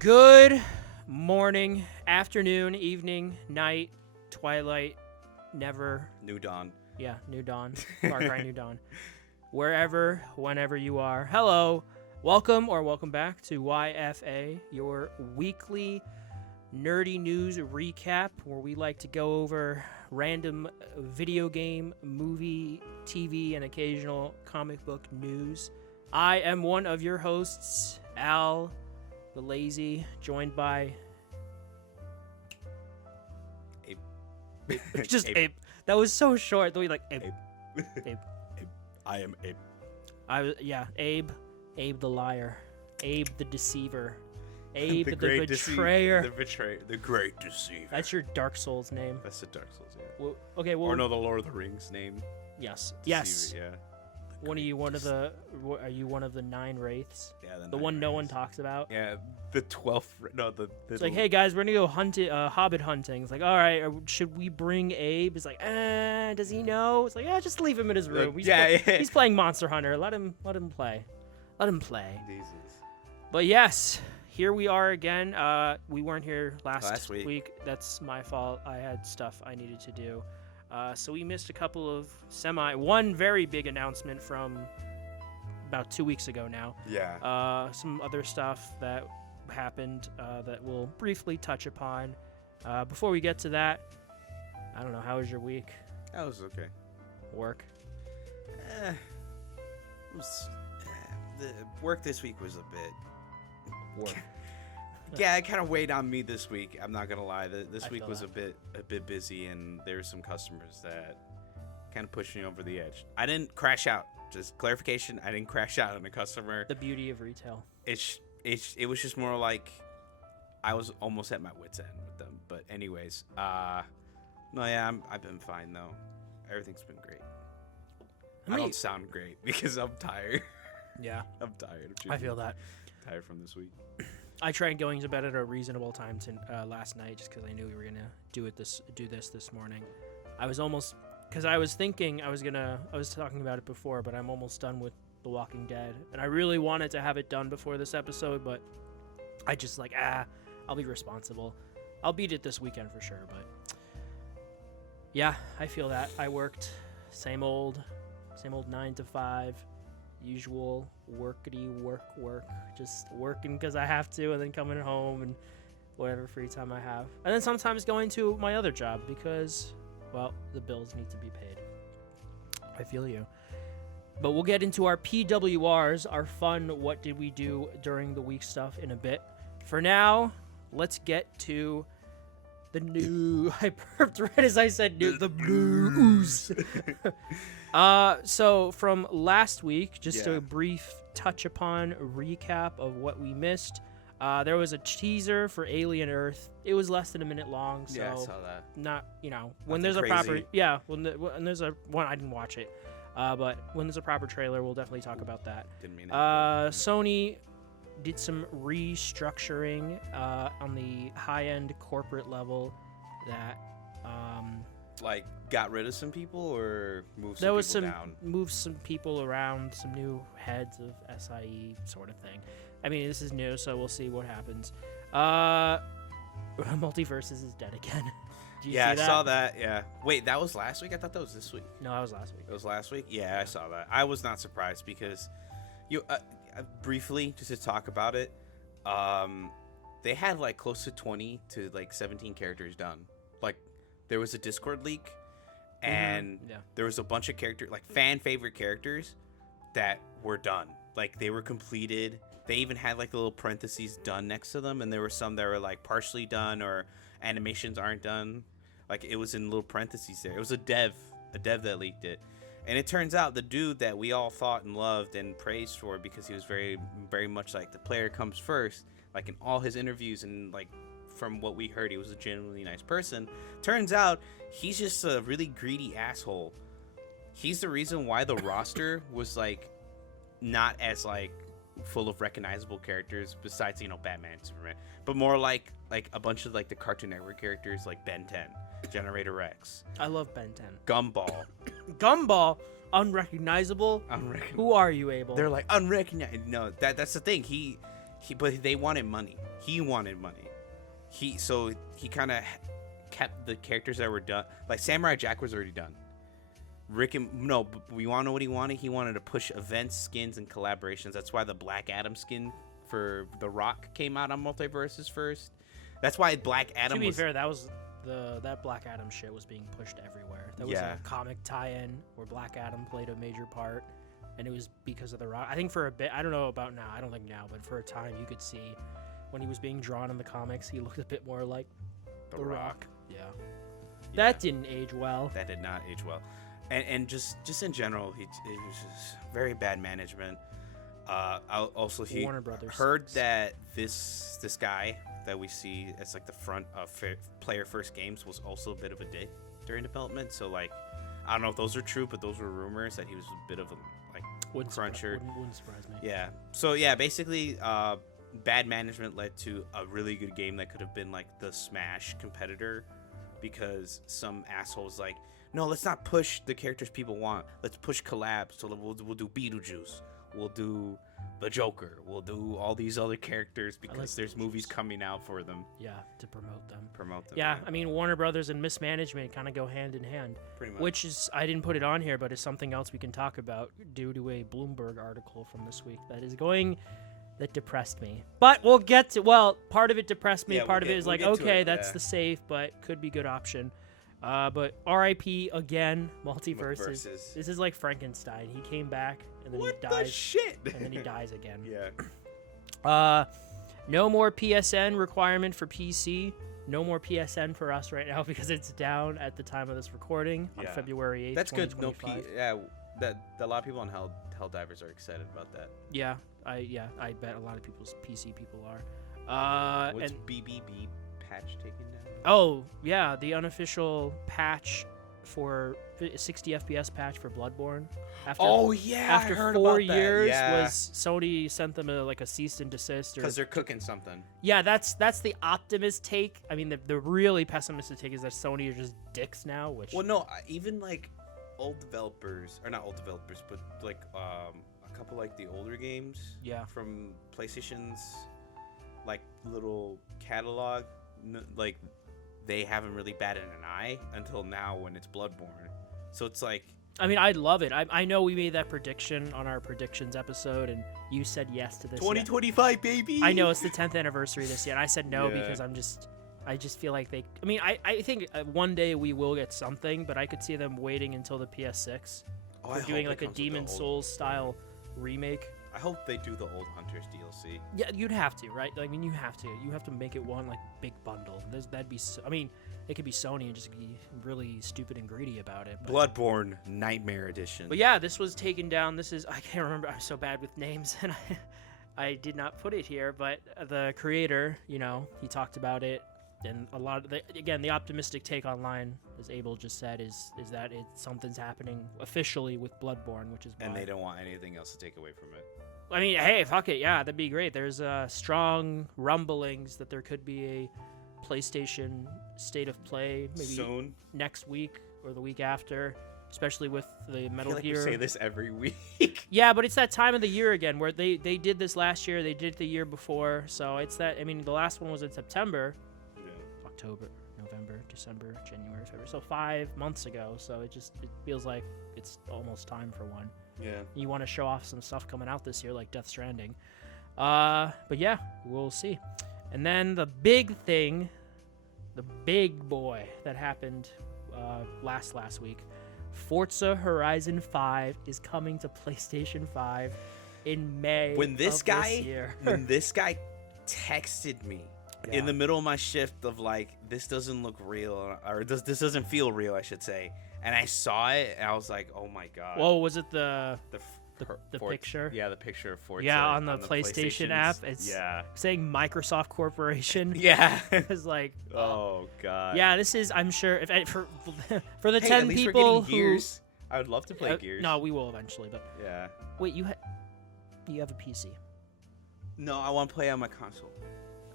Good morning, afternoon, evening, night, twilight, never. New dawn. Yeah, new dawn. Far Cry New Dawn. Wherever, whenever you are. Hello, welcome back to YFA, your weekly nerdy news recap where we like to go over random video game, movie, TV, and occasional comic book news. I am one of your hosts, Al the Lazy, joined by Abe. just Abe. That was so short. The way like Abe. Abe. I am Abe. Abe the liar, Abe the deceiver, Abe the great betrayer. The great deceiver. That's your Dark Souls name. That's the Dark Souls, yeah. Well, okay, well, Or no, the Lord of the Rings name. yes, Deceiver, yes. Yeah. Are you one of the 9 wraiths? Yeah. The one no one talks about. Yeah, the 12th. No, the. It's like, hey guys, we're gonna go hobbit hunting. It's like, all right, should we bring Abe? It's like, does he know? It's like, just leave him in his room. He's playing Monster Hunter. Let him play. Let him play. Jesus. But yes, here we are again. We weren't here last week. That's my fault. I had stuff I needed to do. So we missed a couple of one very big announcement from about 2 weeks ago now. Yeah. Some other stuff that happened that we'll briefly touch upon. Before we get to that, I don't know, how was your week? That was okay. Work? The work this week was a bit. Work. Yeah, it kind of weighed on me this week. I'm not gonna lie. This week was that. a bit busy, and there were some customers that kind of pushed me over the edge. I didn't crash out. Just clarification: I didn't crash out on a customer. The beauty of retail. It was just more like I was almost at my wit's end with them. But anyways, no, yeah, I've been fine though. Everything's been great. I don't sound great because I'm tired. Yeah, I'm tired. I feel that. Tired from this week. I tried going to bed at a reasonable time last night just because I knew we were gonna do this morning. I was almost, because I was thinking I was talking about it before, but I'm almost done with The Walking Dead, and I really wanted to have it done before this episode, but I just I'll be responsible. I'll beat it this weekend for sure, but yeah, I feel that. I worked same old 9 to 5. Usual work, just working because I have to, and then coming home and whatever free time I have, and then sometimes going to my other job because, well, the bills need to be paid. I feel you. But we'll get into our PWRs, our fun what did we do during the week stuff in a bit. For now, let's get to the new. I burped right as I said new. The blues. So from last week, just a brief touch upon recap of what we missed. There was a teaser for Alien Earth. It was less than a minute long, so yeah, I saw that. Not, when there's a proper, when there's a one, I didn't watch it, but when there's a proper trailer, we'll definitely talk about that. Didn't mean it. Sony did some restructuring on the high-end corporate level that like got rid of some people or moved some people down? Moved some people around, some new heads of SIE sort of thing. I mean, this is new, so we'll see what happens. Multiversus is dead again. Did you see that? I saw that. Yeah. Wait, that was last week? I thought that was this week. No, that was last week. It was last week? Yeah, I saw that. I was not surprised because briefly, just to talk about it, they had like close to 20 to like 17 characters done. Like, there was a Discord leak, and there was a bunch of like fan favorite characters that were done. Like, they were completed. They even had like the little parentheses done next to them, and there were some that were like partially done or animations aren't done. Like, it was in little parentheses there. It was a dev that leaked it. And it turns out the dude that we all thought and loved and praised for, because he was very, very much like the player comes first, like in all his interviews, and like from what we heard, he was a genuinely nice person. Turns out he's just a really greedy asshole. He's the reason why the roster was like not as like full of recognizable characters besides, Batman and Superman, but more like a bunch of like the Cartoon Network characters like Ben 10, Generator Rex. I love Ben 10. Gumball. Gumball? Unrecognizable? Who are you, Abel? They're like unrecognizable. No, that's the thing. But they wanted money. He wanted money. He kind of kept the characters that were done. Like Samurai Jack was already done. But we want to know what he wanted. He wanted to push events, skins, and collaborations. That's why the Black Adam skin for The Rock came out on Multiversus first. That's why Black Adam. To be fair, that Black Adam shit was being pushed everywhere. There was a comic tie-in where Black Adam played a major part, and it was because of The Rock. I think for a bit, I don't know about now. I don't think now, but for a time, you could see when he was being drawn in the comics, he looked a bit more like The Rock. Yeah. That didn't age well. That did not age well. And just in general, it was just very bad management. He Warner Brothers heard that this guy that we see as like the front of player first games was also a bit of a dick during development. So like, I don't know if those are true, but those were rumors that he was a bit of a cruncher. Wouldn't surprise me. Yeah. So yeah, basically, bad management led to a really good game that could have been like the Smash competitor, because some assholes like, no, let's not push the characters people want. Let's push collabs. So we'll do Beetlejuice. We'll do the Joker. We'll do all these other characters because there's movies coming out for them. Yeah, to promote them. Yeah, I mean, Warner Brothers and mismanagement kind of go hand in hand. Pretty much. Which is, I didn't put it on here, but it's something else we can talk about due to a Bloomberg article from this week that depressed me. But we'll get to, part of it depressed me. Part of it is like, okay, that's the safe, but could be good option. But RIP again, Multiversus. This is like Frankenstein. He came back and then he dies. What the shit? And then he dies again. Yeah. No more PSN requirement for PC. No more PSN for us right now because it's down at the time of this recording on February 8th. That's good. No a lot of people on Helldivers are excited about that. Yeah, I bet a lot of people's PC people are. What's BBB patch taking down? Oh, yeah, the unofficial patch for 60 FPS patch for Bloodborne. After I heard 4 about that. years, Yeah. was Sony sent them a cease and desist. Because they're cooking something. Yeah, that's the optimist take. I mean, the really pessimistic take is that Sony are just dicks now. Which Even like old developers, or not old developers, but like a couple like the older games. Yeah. From PlayStation's like little catalog, like they haven't really batted an eye until now when it's Bloodborne. So it's like, I mean, I'd love it. I know we made that prediction on our predictions episode, and you said yes to this. 2025, baby. I know it's the 10th anniversary this year, and I said no because I just feel like I mean, I think one day we will get something, but I could see them waiting until the PS6 for doing like a Demon Souls style remake. I hope they do the Old Hunters DLC. Yeah, you'd have to, right? I mean, you have to make it one like big bundle. That'd be. I mean, it could be Sony and just be really stupid and greedy about it. Bloodborne Nightmare Edition. But yeah, this was taken down. I can't remember. I'm so bad with names, and I did not put it here. But the creator, he talked about it, and a lot of the optimistic take online, as Abel just said, is that something's happening officially with Bloodborne, which is why. And they don't want anything else to take away from it. I mean, hey, fuck it, yeah, that'd be great. There's strong rumblings that there could be a PlayStation State of Play maybe soon, next week or the week after, especially with the Metal Gear. Gear. We say this every week. Yeah, but it's that time of the year again where they did this last year, they did it the year before, so it's that. I mean, the last one was in September, October, November, December, January, February. So 5 months ago. So it feels like it's almost time for one. Yeah. You want to show off some stuff coming out this year, like Death Stranding. But yeah, we'll see. And then the big thing, the big boy that happened last week, Forza Horizon 5 is coming to PlayStation 5 in May. When this guy texted me in the middle of my shift of like, this doesn't look real, or this doesn't feel real, I should say. And I saw it, and I was like, "Oh my god!" Whoa, was it the Forza, picture? Yeah, the picture of Forza. Yeah, on the PlayStation app, it's saying Microsoft Corporation. Yeah, it's like, oh god. Yeah, this is. I'm sure if for the 10 at least people we're getting Gears. I would love to play Gears. No, we will eventually, but yeah. Wait, you have a PC? No, I want to play on my console.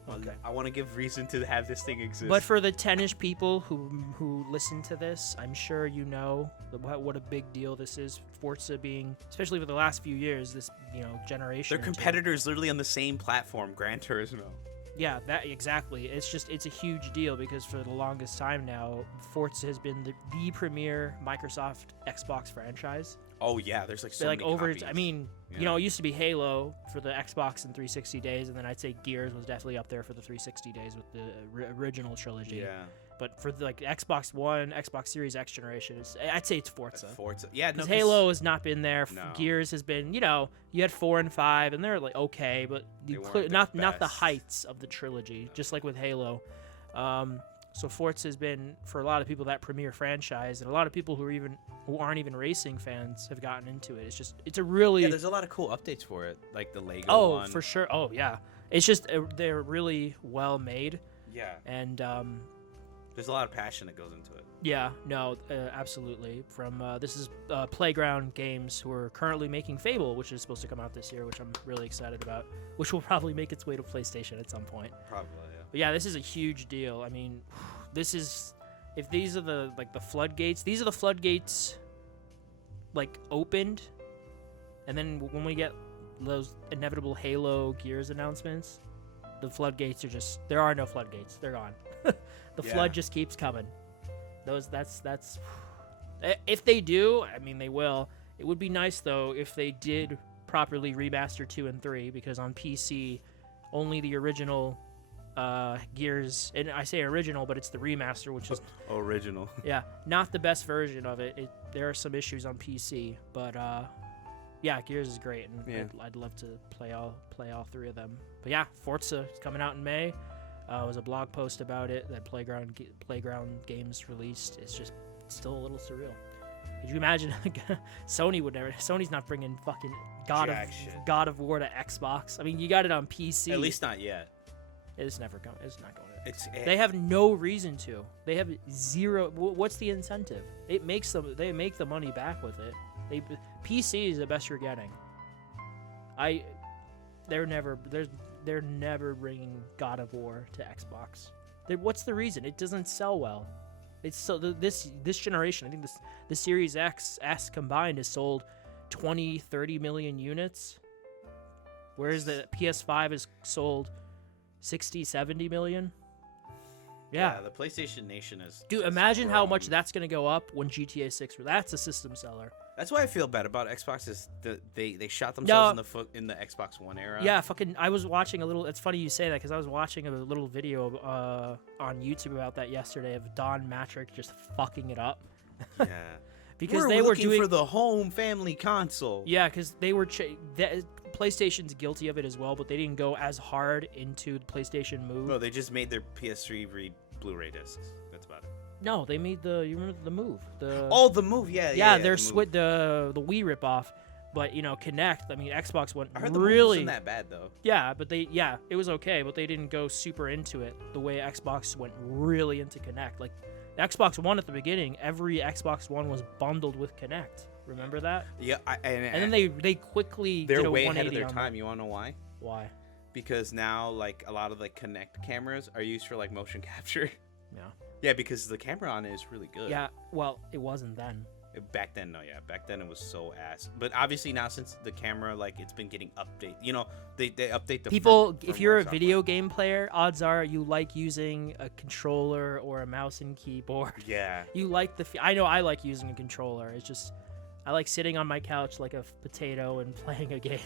Okay. I want to give reason to have this thing exist. But for the 10-ish people who listen to this, I'm sure you know what a big deal this is. Forza being, especially for the last few years, this generation. Their competitors literally on the same platform, Gran Turismo. Yeah, that exactly. It's a huge deal because for the longest time now, Forza has been the premier Microsoft Xbox franchise. Oh yeah, there's like so like many over. copies. I mean, Yeah. it used to be Halo for the Xbox and 360 days, and then I'd say Gears was definitely up there for the 360 days with the original trilogy. Yeah. But for the, Xbox One, Xbox Series X generation, I'd say it's Forza. Forza. Yeah, no. Because Halo has not been there. No. Gears has been, you had 4 and 5, and they're like okay, but They weren't not the the best. heights of the trilogy, just like with Halo. So Forza has been for a lot of people that premier franchise, and a lot of people who aren't even racing fans have gotten into it. It's a really Yeah, there's a lot of cool updates for it, like the Lego one. for sure. Oh yeah, it's just they're really well made, Yeah. and There's a lot of passion that goes into it. yeah, no, absolutely. From this is Playground Games, who are currently making Fable, which is supposed to come out this year, which I'm really excited about, which will probably make its way to PlayStation at some point. Probably, yeah. But yeah, this is a huge deal. I mean, this is if these are the floodgates. These are the floodgates, opened, and then when we get those inevitable Halo Gears announcements, the floodgates there are no floodgates. They're gone. The flood just keeps coming. That's if they do, I mean they will. It would be nice though if they did properly remaster 2 and 3, because on PC only the original Gears, and I say original, but it's the remaster, which is Original. yeah, not the best version of it. There are some issues on PC, but yeah, Gears is great, and Yeah. I'd love to play all 3 of them. But yeah, Forza is coming out in May. Was a blog post about it that Playground Games released. It's still a little surreal. Could you imagine? Sony would never. Sony's not bringing fucking God of War to Xbox. I mean, you got it on PC. At least not yet. It's never going. It's not going to. They They have no reason to. They have zero. What's the incentive? It makes them. They make the money back with it. PC is the best you're getting. They're never bringing God of War to Xbox. What's the reason? It doesn't sell well. It's so this generation. I think the Series X combined has sold 20-30 million units, whereas the PS5 has sold 60-70 million. Yeah. The PlayStation Nation is. Dude, just imagine how grown. much that's gonna go up when GTA 6. That's a system seller. That's why I feel bad about Xbox is they shot themselves in the foot in the Xbox One era. Yeah, I was watching a little. It's funny you say that because I was watching a little video on YouTube about that yesterday of Don Matrick just fucking it up. Yeah. Because We're they were looking doing for the home family console. Yeah, because they were. PlayStation's guilty of it as well, but they didn't go as hard into the PlayStation Move. No, they just made their PS3 read Blu-ray discs. That's about it. No, they made you remember the Move? The Move, yeah. They're the Wii ripoff, but Kinect. I mean, Xbox went I heard the really Move wasn't that bad though. Yeah, but it was okay, but they didn't go super into it the way Xbox went really into Kinect. Like Xbox One at the beginning, every Xbox One was bundled with Kinect. Remember that? Yeah, and then they quickly they're did a way ahead 180 of their on time. that. You wanna know why? Why? Because now like a lot of the Kinect cameras are used for like motion capture. Yeah. Yeah, because the camera on it is really good. Yeah. Well, it wasn't then. Back then, no, yeah. Back then it was so ass. But obviously now since the camera, like, it's been getting updated. They update the people. firmware If you're a software. video game player, odds are you like using a controller or a mouse and keyboard. Yeah. You like I know I like using a controller. It's just I like sitting on my couch like a potato and playing a game.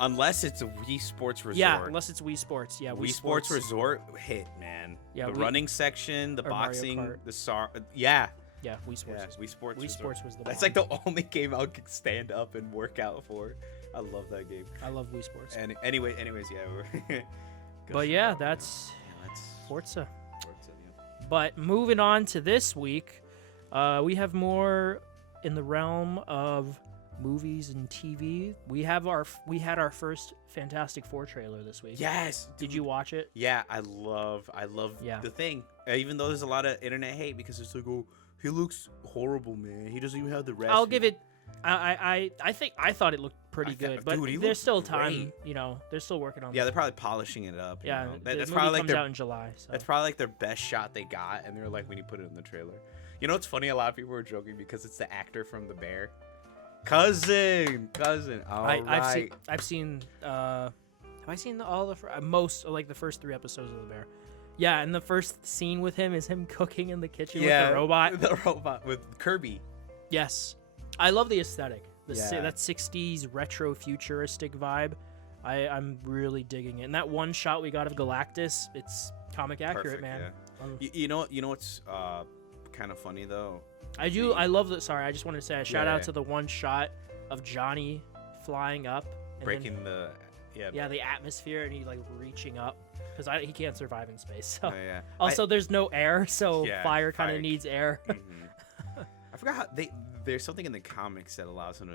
Unless it's a Wii Sports Resort. Yeah, unless it's Wii Sports. Yeah, Wii Sports Resort hit, man. Yeah, the Wii- running section, the or Mario boxing, Kart. the yeah. Yeah, Wii Sports. Yeah, was- Wii Sports. Wii Resort. Sports was the That's bomb. like the only game I could stand up and work out for. I love that game. I love Wii Sports. And anyways, yeah. Good But for yeah, that. that's That's Forza. Forza, yeah. But moving on to this week, we have more in the realm of movies and TV. We had our first Fantastic Four trailer this week. Yes. Did you watch it? Yeah, I love Yeah. the thing. Even though there's a lot of internet hate because it's like, oh, he looks horrible, man. He doesn't even have the rest. I'll give it. I thought it looked pretty I thought- good, but dude, he there's looked still time. great. You know, they're still working on. Yeah, they're probably polishing it up. You yeah. know? The That's movie probably like comes their out in July. So. That's probably like their best shot they got, and they're like, we need to put it in the trailer. You know what's funny? A lot of people were joking because it's the actor from The Bear. Cousin. All right. I've seen. Have I seen all the most like the first 3 episodes of The Bear? Yeah, and the first scene with him is him cooking in the kitchen with the robot. The robot with Kirby. Yes, I love the aesthetic. Yeah. That 60s retro futuristic vibe. I'm really digging it. And that one shot we got of Galactus, it's comic accurate, Perfect, man. Yeah. You know what's kind of funny though? I love that. Sorry, I just wanted to say a shout out yeah. to the one shot of Johnny flying up, and Breaking then, the atmosphere, and he like reaching up because he can't survive in space. So. yeah. Also, there's no air, so Yeah, fire kind fire. of needs air. I forgot how there's something in the comics that allows him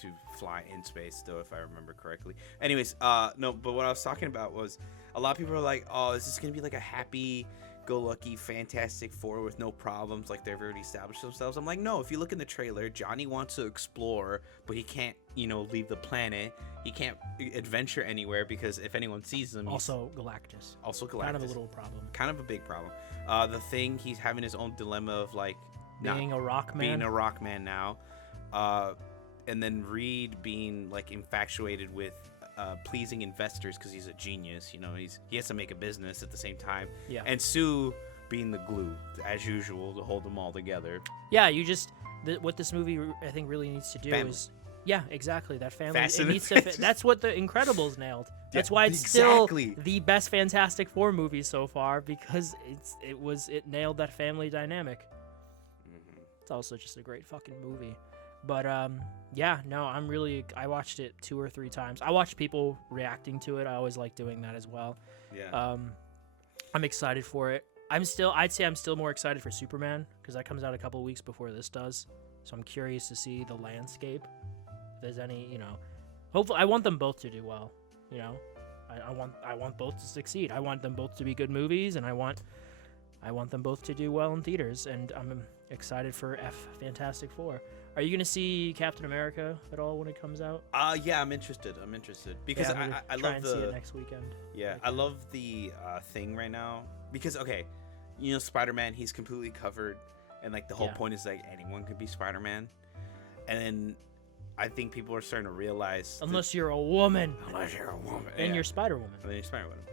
to fly in space, though, if I remember correctly. Anyways, no, but what I was talking about was a lot of people are like, oh, is this gonna be like a happy-go-lucky Fantastic Four with no problems, like they've already established themselves? I'm like, no. If you look in the trailer, Johnny wants to explore, but he can't, leave the planet. He can't adventure anywhere because if anyone sees him, Also Galactus. Kind of a little problem. Kind of a big problem. The Thing, he's having his own dilemma of like Being a rock man. being a rock man now, and then Reed being like infatuated with pleasing investors because he's a genius. He has to make a business at the same time. Yeah. And Sue being the glue as usual to hold them all together. Yeah, what this movie I think really needs to do Family. is exactly that family. Fast It and needs to Furious. That's what the Incredibles nailed. That's Yeah, why it's exactly. still the best Fantastic Four movie so far because it nailed that family dynamic. It's also just a great fucking movie. But I watched it 2 or 3 times. I watched people reacting to it. I always like doing that as well. Yeah. I'm excited for it. I'd say I'm still more excited for Superman because that comes out a couple weeks before this does. So I'm curious to see the landscape. If there's any, hopefully I want them both to do well. I want both to succeed. I want them both to be good movies, and I want them both to do well in theaters. And I'm excited for Fantastic Four. Are you gonna see Captain America at all when it comes out? Yeah, I'm interested because I try love and the see it next weekend. Yeah, I love the Thing right now because Spider-Man, he's completely covered, and like the whole point is like anyone could be Spider-Man, and then I think people are starting to realize unless you're a woman, and you're Spider-Woman, and then you're Spider-Woman.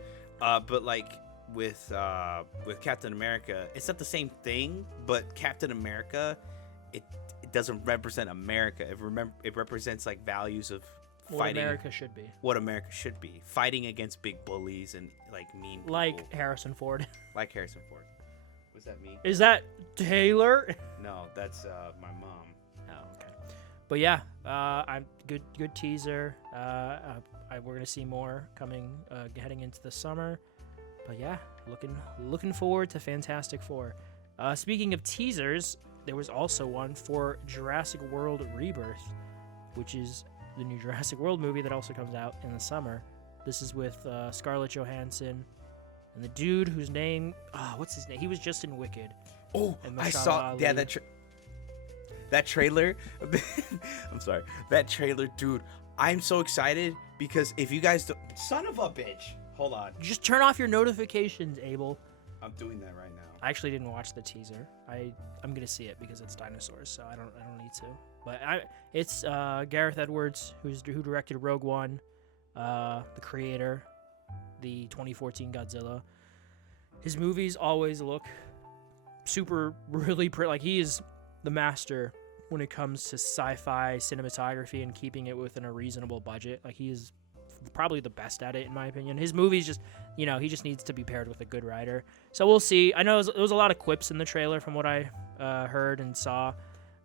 But like with Captain America, it's not the same thing. But Captain America, it doesn't represent America. It represents like values of what fighting. What America should be. Fighting against big bullies and like mean people. Like Harrison Ford. Like Harrison Ford. Was that me? Is that Taylor? No, that's my mom. Oh, okay. But yeah, I'm good teaser. We're gonna see more coming, heading into the summer. But yeah, looking forward to Fantastic Four. Speaking of teasers, there was also one for Jurassic World Rebirth, which is the new Jurassic World movie that also comes out in the summer. This is with Scarlett Johansson and the dude whose name, what's his name? He was just in Wicked. Oh, And I Mahershala saw. Ali. Yeah, that trailer. I'm sorry. That trailer, dude. I'm so excited because if you guys don't, son of a bitch. Hold on. Just turn off your notifications, Abel. I'm doing that right now. I actually didn't watch the teaser. I'm gonna see it because it's dinosaurs, so I don't need to. But it's Gareth Edwards who directed Rogue One, the creator, the 2014 Godzilla. His movies always look really pretty. Like he is the master when it comes to sci-fi cinematography and keeping it within a reasonable budget. Like he is probably the best at it in my opinion. His movies just, he just needs to be paired with a good writer. So we'll see. I know there was a lot of quips in the trailer from what I heard and saw.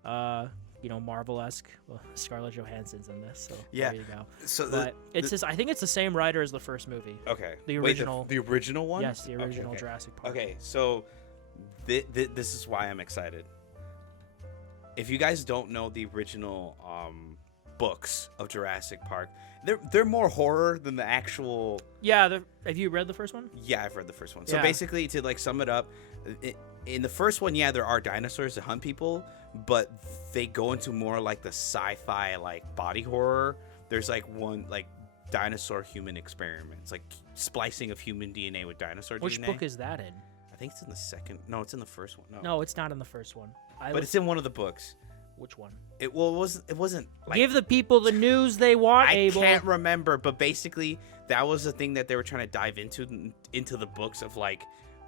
Marvel-esque. Well, Scarlett Johansson's in this, so yeah. There you go. So but I think it's the same writer as the first movie. Okay. The original. Wait, the original one? Yes, the original Jurassic Park. Okay, so this is why I'm excited. If you guys don't know the original books of Jurassic Park, they're more horror than the actual. Yeah, have you read the first one? Yeah, I've read the first one. So Yeah. basically, to like sum it up, in the first one, yeah, there are dinosaurs that hunt people, but they go into more like the sci-fi like body horror. there's like one like dinosaur human experiments, like splicing of human DNA with dinosaur DNA. Which book is that in? I think it's in the second. No, it's in the first one. No, it's not in the first one. But it's in one of the books. Which one? It wasn't like, give the people the news they want. I can't remember, but basically that was the thing that they were trying to dive into the books of like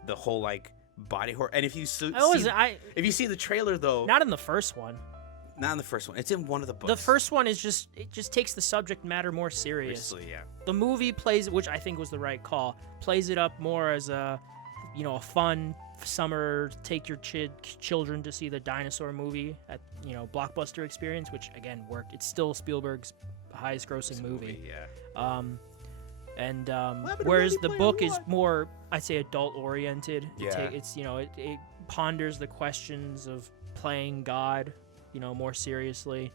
the whole like body horror. And if you if you see the trailer though, not in the first one. Not in the first one. It's in one of the books. The first one is it just takes the subject matter more serious. Yeah. The movie plays, which I think was the right call, plays it up more as a fun summer, take your children to see the dinosaur movie at Blockbuster experience, which again worked. It's still Spielberg's highest grossing movie. Yeah. Whereas the book is more, I'd say, adult oriented. Yeah. It ponders the questions of playing God, more seriously.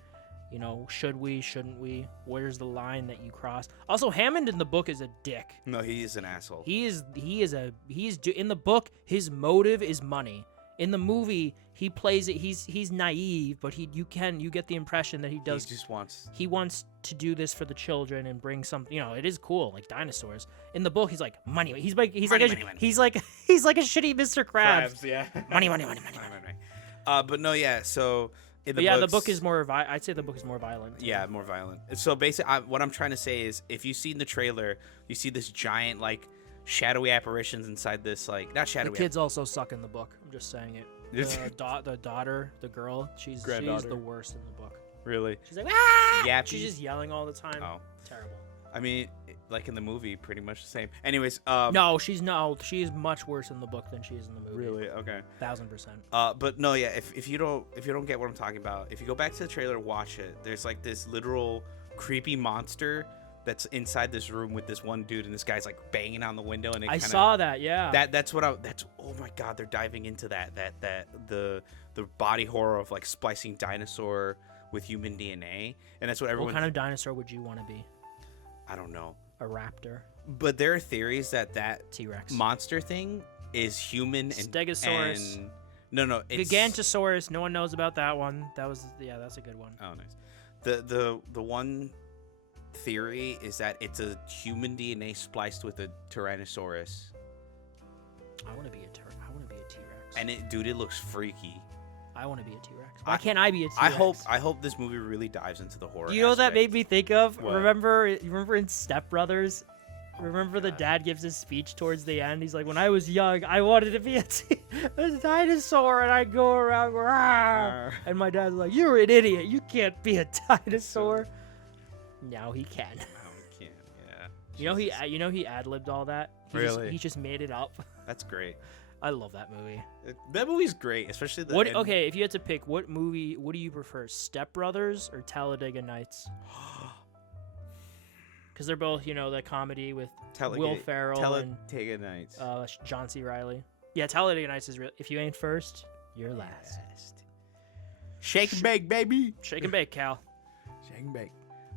Should we, shouldn't we? Where's the line that you cross? Also, Hammond in the book is a dick. No, he is an asshole. In the book, his motive is money. In the movie, he plays it. He's naive, but you get the impression that he wants to do this for the children and bring some. It is cool, like dinosaurs. In the book, he's like money. He's like a shitty Mr. Krabs. Yeah. Money. But no, yeah. So. The book is more. I'd say the book is more violent. Yeah, more violent. So basically, what I'm trying to say is, if you see in the trailer, you see this giant like shadowy apparitions inside this like not shadowy. The kids also suck in the book. I'm just saying it. The daughter, the girl, she's the worst in the book. Really? She's like ah! Yeah. She's just yelling all the time. Oh, terrible. I mean, like in the movie, pretty much the same. Anyways, she is much worse in the book than she is in the movie. Really? Okay. 1000%. But no, yeah. If you don't get what I'm talking about, if you go back to the trailer, watch it. There's like this literal creepy monster that's inside this room with this one dude, and this guy's like banging on the window, and I saw that. Yeah. That's oh my god, they're diving into that the body horror of like splicing dinosaur with human DNA, and that's what everyone. What kind of dinosaur would you want to be? I don't know. A raptor. But there are theories that T-Rex monster thing is human and Stegosaurus. No, it's Gigantosaurus. No one knows about that one. That's a good one. Oh, nice. The one theory is that it's a human DNA spliced with a Tyrannosaurus. I want to be a T-Rex. And it looks freaky. I want to be a T-Rex. Why can't I be a T-Rex? I hope this movie really dives into the horror. You know what that made me think of? What? Remember in Step Brothers? Remember the dad gives his speech towards the end? He's like, when I was young, I wanted to be a dinosaur, and I'd go around, rah! And my dad's like, you're an idiot. You can't be a dinosaur. Now he can. Now he can, yeah. You know he ad-libbed all that? He just made it up. That's great. I love that movie. That movie's great, especially the end. Okay, if you had to pick, what do you prefer, Step Brothers or Talladega Nights? Because they're both, the comedy with Will Ferrell Talladega Nights. John C. Reilly. Yeah, Talladega Nights is real. If you ain't first, you're last. Shake and bake, baby. Shake and bake, Cal. Shake and bake.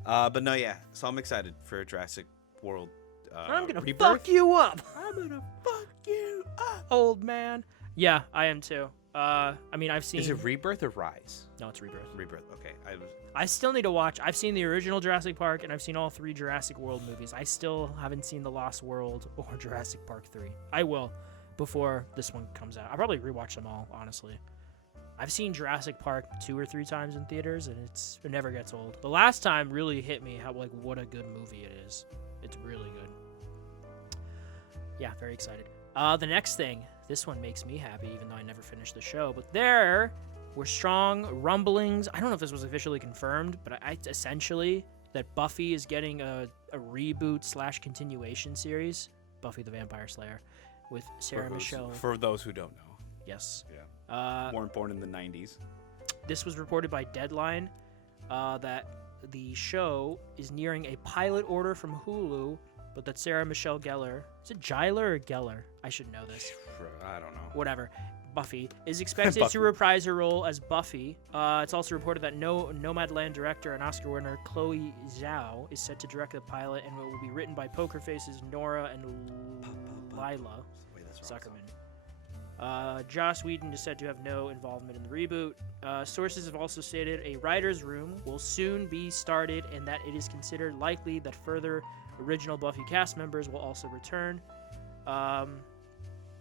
But no, yeah. So I'm excited for Jurassic World. I'm gonna Rebirth. fuck you up. I'm gonna fuck you up, old man. Yeah, I am too. I mean, I've seen. Is it Rebirth or Rise? No, it's Rebirth. Rebirth. Okay. I still need to watch. I've seen the original Jurassic Park, and I've seen all 3 Jurassic World movies. I still haven't seen The Lost World or Jurassic Park 3. I will before this one comes out. I'll probably rewatch them all, honestly. I've seen Jurassic Park 2 or 3 times in theaters, and it never gets old. The last time really hit me what a good movie it is. It's really good. Yeah, very excited. The next thing, this one makes me happy, even though I never finished the show. But there were strong rumblings. I don't know if this was officially confirmed, but essentially that Buffy is getting a reboot / continuation series, Buffy the Vampire Slayer, with Sarah Michelle. For those who don't know. Yes. Yeah. Weren't born in the 90s. This was reported by Deadline that the show is nearing a pilot order from Hulu, but that Sarah Michelle Gellar, is it Giler or Geller? I should know this. I don't know. Whatever. Buffy is expected to reprise her role as Buffy. It's also reported that Nomadland director and Oscar winner Chloe Zhao is set to direct the pilot, and it will be written by Poker Face's Nora and Lila Zuckerman. Joss Whedon is said to have no involvement in the reboot. Sources have also stated a writer's room will soon be started and that it is considered likely that further original Buffy cast members will also return.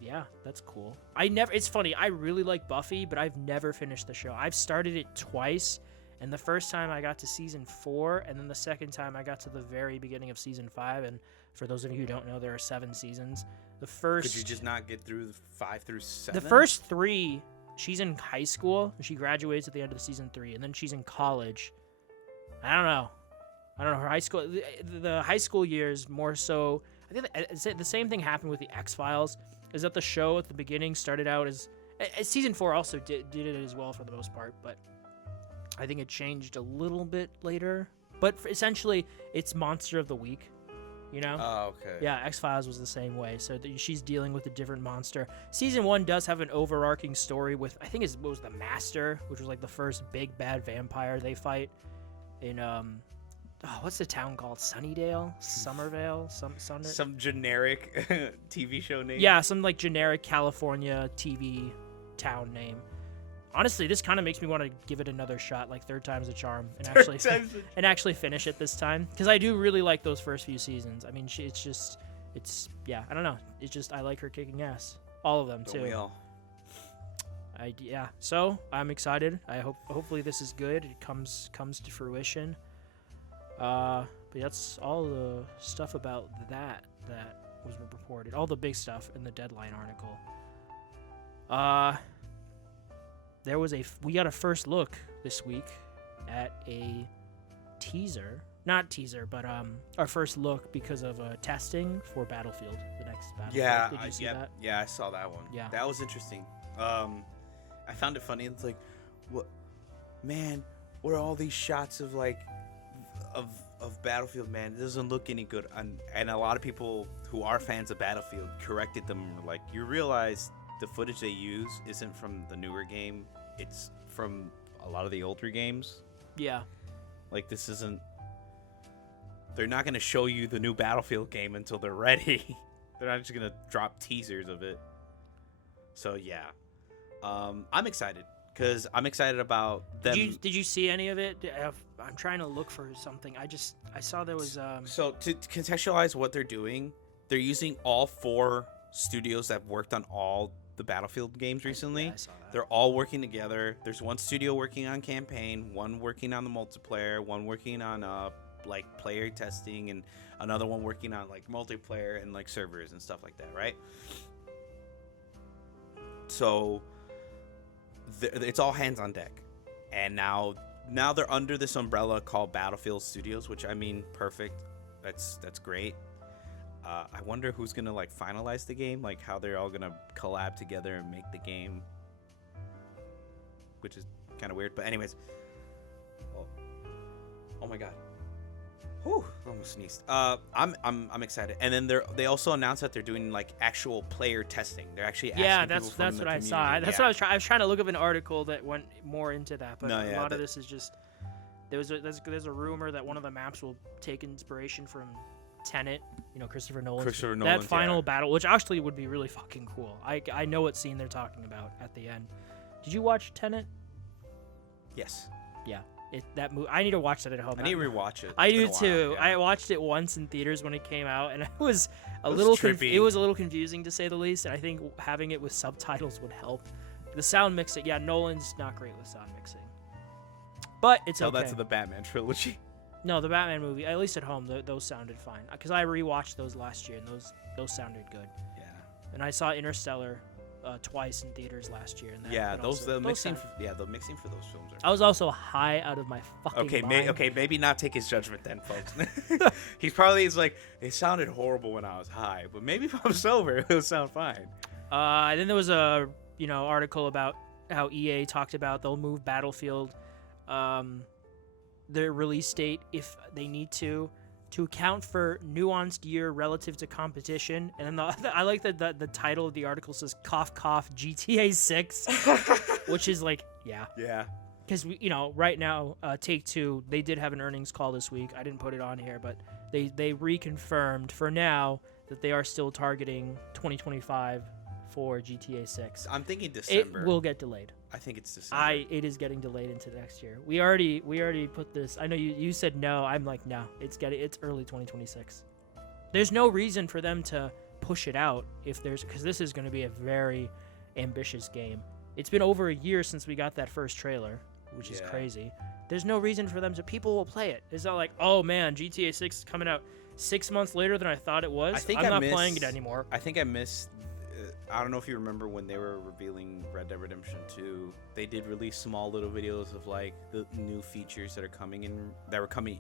Yeah, that's cool. It's funny, I really like Buffy, but I've never finished the show. I've started it twice, and the first time I got to season 4, and then the second time I got to the very beginning of season 5, and for those of you who don't know, there are 7 seasons. Could you just not get through 5 through 7? The first 3, she's in high school. She graduates at the end of season 3, and then she's in college. I don't know. Her high school, the high school years more so. I think the same thing happened with the X-Files. Is that the show at the beginning started out as season 4 also did it as well for the most part, but I think it changed a little bit later. But essentially, it's Monster of the Week. You know? Oh, okay. Yeah, X-Files was the same way. So she's dealing with a different monster. Season 1 does have an overarching story with, I think it was the Master, which was like the first big bad vampire they fight in, what's the town called? Sunnydale? Somerville? Some generic TV show name? Yeah, some like generic California TV town name. Honestly, this kind of makes me want to give it another shot, like third time's a charm, and actually finish it this time, because I do really like those first few seasons. I mean, I don't know. It's just I like her kicking ass, all of them too. We all. So I'm excited. Hopefully this is good. It comes to fruition. But that's all the stuff about that was reported. All the big stuff in the Deadline article. We got a first look this week at a teaser. Not teaser, but our first look because of testing for Battlefield, the next Battlefield. Yeah, Did you see that? Yeah, I saw that one. Yeah. That was interesting. I found it funny. It's like, what are all these shots of like of Battlefield, man? It doesn't look any good. And a lot of people who are fans of Battlefield corrected them, like, you realize the footage they use isn't from the newer game. It's from a lot of the older games. Yeah. Like, this isn't... They're not going to show you the new Battlefield game until they're ready. They're not just going to drop teasers of it. So, yeah. I'm excited. Because I'm excited about them. Did you see any of it? I'm trying to look for something. I saw there was... So, to contextualize what they're doing, they're using all 4 studios that worked on all the Battlefield games recently. Yeah, I saw that. They're all working together. There's one studio working on campaign, one working on the multiplayer, one working on like player testing, and another one working on like multiplayer and like servers and stuff like that, right? So it's all hands on deck. And now they're under this umbrella called Battlefield Studios, which, I mean, perfect. That's great. I wonder who's gonna like finalize the game, like how they're all gonna collab together and make the game, which is kind of weird. But anyways, oh my god, whew, almost sneezed. I'm excited. And then they also announced that they're doing like actual player testing. They're actually asking people from the what I community. saw. That's what I was trying to look up an article that went more into that, but a lot of this is just there's a rumor that one of the maps will take inspiration from Tenet, Christopher Nolan. That final battle, which actually would be really fucking cool. I know what scene they're talking about at the end. Did you watch Tenet? Yes. Yeah. That movie. I need to watch that at home. I need to rewatch it. I do too. Yeah. I watched it once in theaters when it came out, and it was a little confusing to say the least. And I think having it with subtitles would help. The sound mixing, Nolan's not great with sound mixing, but it's okay. That's the Batman trilogy. No, the Batman movie, at least at home, those sounded fine. Because I rewatched those last year, and those sounded good. Yeah. And I saw Interstellar twice in theaters last year. And the mixing for those films are... I was also high out of my fucking mind. Maybe not take his judgment then, folks. He's like, it sounded horrible when I was high, but maybe if I'm sober, it'll sound fine. And then there was a article about how EA talked about they'll move Battlefield their release date if they need to account for nuanced year relative to competition. And then I like that the title of the article says cough cough GTA 6 which is like yeah because right now Take-Two, they did have an earnings call this week. I didn't put it on here, but they reconfirmed for now that they are still targeting 2025 for GTA 6. I'm thinking December. It will get delayed. I think it's December. It is getting delayed into next year. We already put this. I know you said no. I'm like, no. It's early 2026. There's no reason for them to push it out because this is going to be a very ambitious game. It's been over a year since we got that first trailer, which is crazy. There's no reason for them to. People will play it. It's not like, oh man, GTA 6 is coming out 6 months later than I thought it was. I'm not playing it anymore. I think I missed. I don't know if you remember when they were revealing Red Dead Redemption 2. They did release small little videos of like the new features that were coming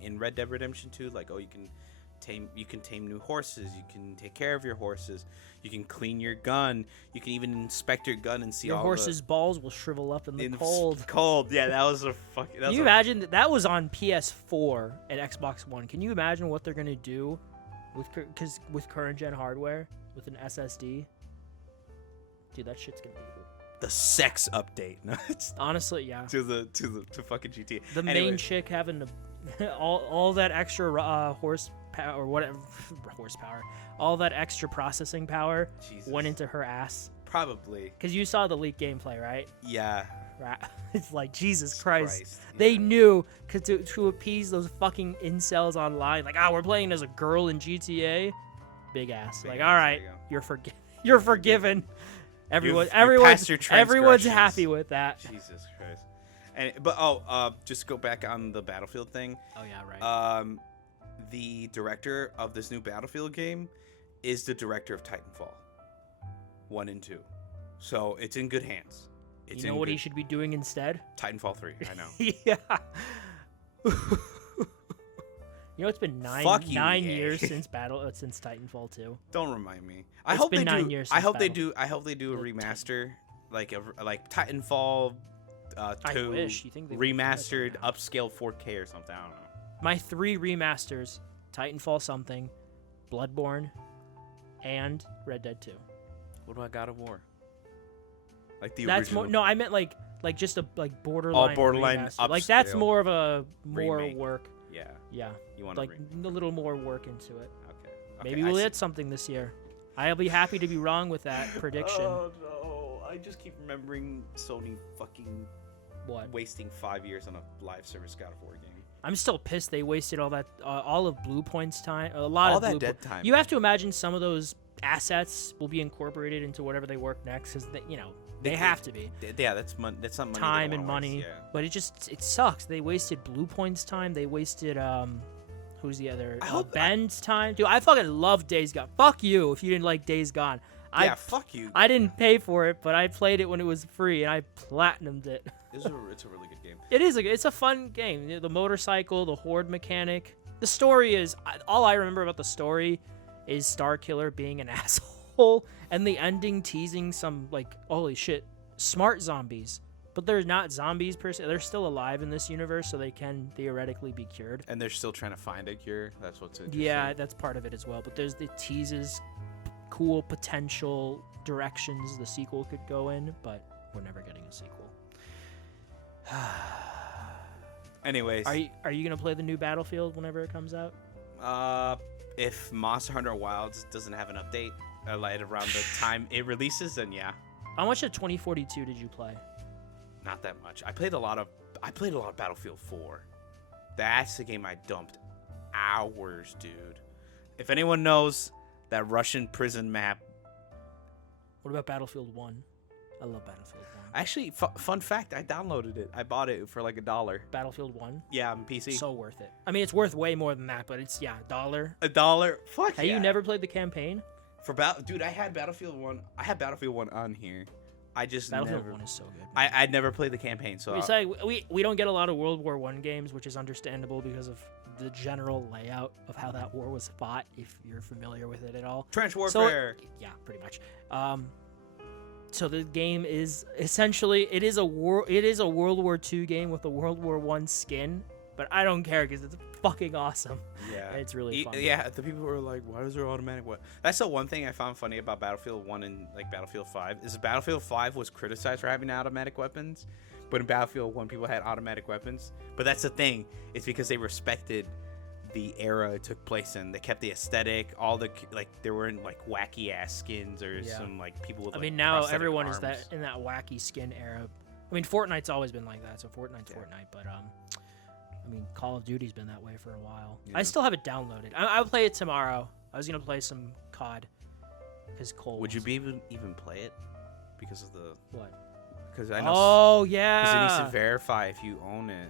in Red Dead Redemption 2. Like, oh, you can tame new horses. You can take care of your horses. You can clean your gun. You can even inspect your gun and see your all horse's balls will shrivel up in the cold. Cold, yeah, that was a fucking. Can you imagine that was on PS4 and Xbox One? Can you imagine what they're gonna do with current gen hardware with an SSD? Dude, that shit's gonna be cool. The sex update. No, honestly, yeah. To fucking GTA. The main chick having all that extra horsepower or whatever horsepower, all that extra processing power went into her ass. Probably. Because you saw the leaked gameplay, right? Yeah. Right. It's like Jesus Christ. Yeah. They knew to appease those fucking incels online. Like, we're playing as a girl in GTA. Big ass. All right, you're forgiven. Everyone's happy with that. Jesus Christ. Just go back on the Battlefield thing. Oh yeah, right. The director of this new Battlefield game is the director of Titanfall 1 and 2, so it's in good hands. You know what he should be doing instead? Titanfall 3. I know. Yeah. You know, it's been nine years since Titanfall 2. Don't remind me. I hope they do a remaster, like Titanfall 2 I wish. You think they remastered, upscaled 4K or something. I don't know. My 3 remasters: Titanfall something, Bloodborne, and Red Dead 2. What do I God of War? Like the that's original. No, I meant like just a borderline. Borderline remaster. Like that's more of a remake. work. Yeah. You want like a little more work into it. Okay. Maybe we'll hit something this year. I'll be happy to be wrong with that prediction. Oh no! I just keep remembering Sony fucking wasting 5 years on a live service God of War game. I'm still pissed they wasted all that, all of Blue Point's time, all that dead time. You have to imagine some of those assets will be incorporated into whatever they work next, because they have to be. Yeah, that's money. That's not money. Time and money. Waste, yeah. But it sucks. They wasted Blue Point's time. They wasted who's the other? Ben's time. Dude, I fucking love Days Gone. Fuck you if you didn't like Days Gone. Fuck you. I didn't pay for it, but I played it when it was free and I platinumed it. It's a really good game. It's a fun game. The motorcycle, the horde mechanic. The story is all I remember about the story is Starkiller being an asshole, and the ending teasing some like holy shit smart zombies, but they're not zombies per se. They're still alive in this universe, so they can theoretically be cured. And they're still trying to find a cure. That's what's interesting. Yeah, that's part of it as well. But there's the teases, cool potential directions the sequel could go in, but we're never getting a sequel. Anyways, are you gonna play the new Battlefield whenever it comes out? If Monster Hunter Wilds doesn't have an update around the time it releases, then yeah. How much of 2042 did you play? Not that much. I played a lot of Battlefield 4. That's the game I dumped hours, dude. If anyone knows that Russian prison map. What about Battlefield 1? I love Battlefield 1. Actually, fun fact, I downloaded it. I bought it for like $1. Battlefield 1? Yeah, on PC. So worth it. I mean, it's worth way more than that, but it's, $1. $1? Fuck yeah. Have you never played the campaign? Dude, I had Battlefield 1. I had Battlefield 1 on here. I just Battlefield never... 1 is so good. I'd never played the campaign, so... We don't get a lot of World War I games, which is understandable because of the general layout of how that war was fought, if you're familiar with it at all. Trench warfare. Yeah, pretty much. So the game is essentially it is a World War II game with a World War I skin, but I don't care because it's fucking awesome. Yeah, it's really fun. Yeah, the people who are like, "Why is there automatic weapon?" That's the one thing I found funny about Battlefield 1 and like Battlefield 5 is Battlefield 5 was criticized for having automatic weapons, but in Battlefield 1 people had automatic weapons. But that's the thing; it's because they respected the era it took place in. They kept the aesthetic, all the like they were in like wacky ass skins or some like people with. I like, mean, now prosthetic everyone arms. is that in that wacky skin era. I mean, Fortnite's always been like that, so Fortnite's Fortnite. But I mean, Call of Duty's been that way for a while. Yeah. I still have it downloaded. I'll play it tomorrow. I was gonna play some COD because Cole. Would you be even play it because of the what? Because I know. Oh Because yeah. it needs to verify if you own it.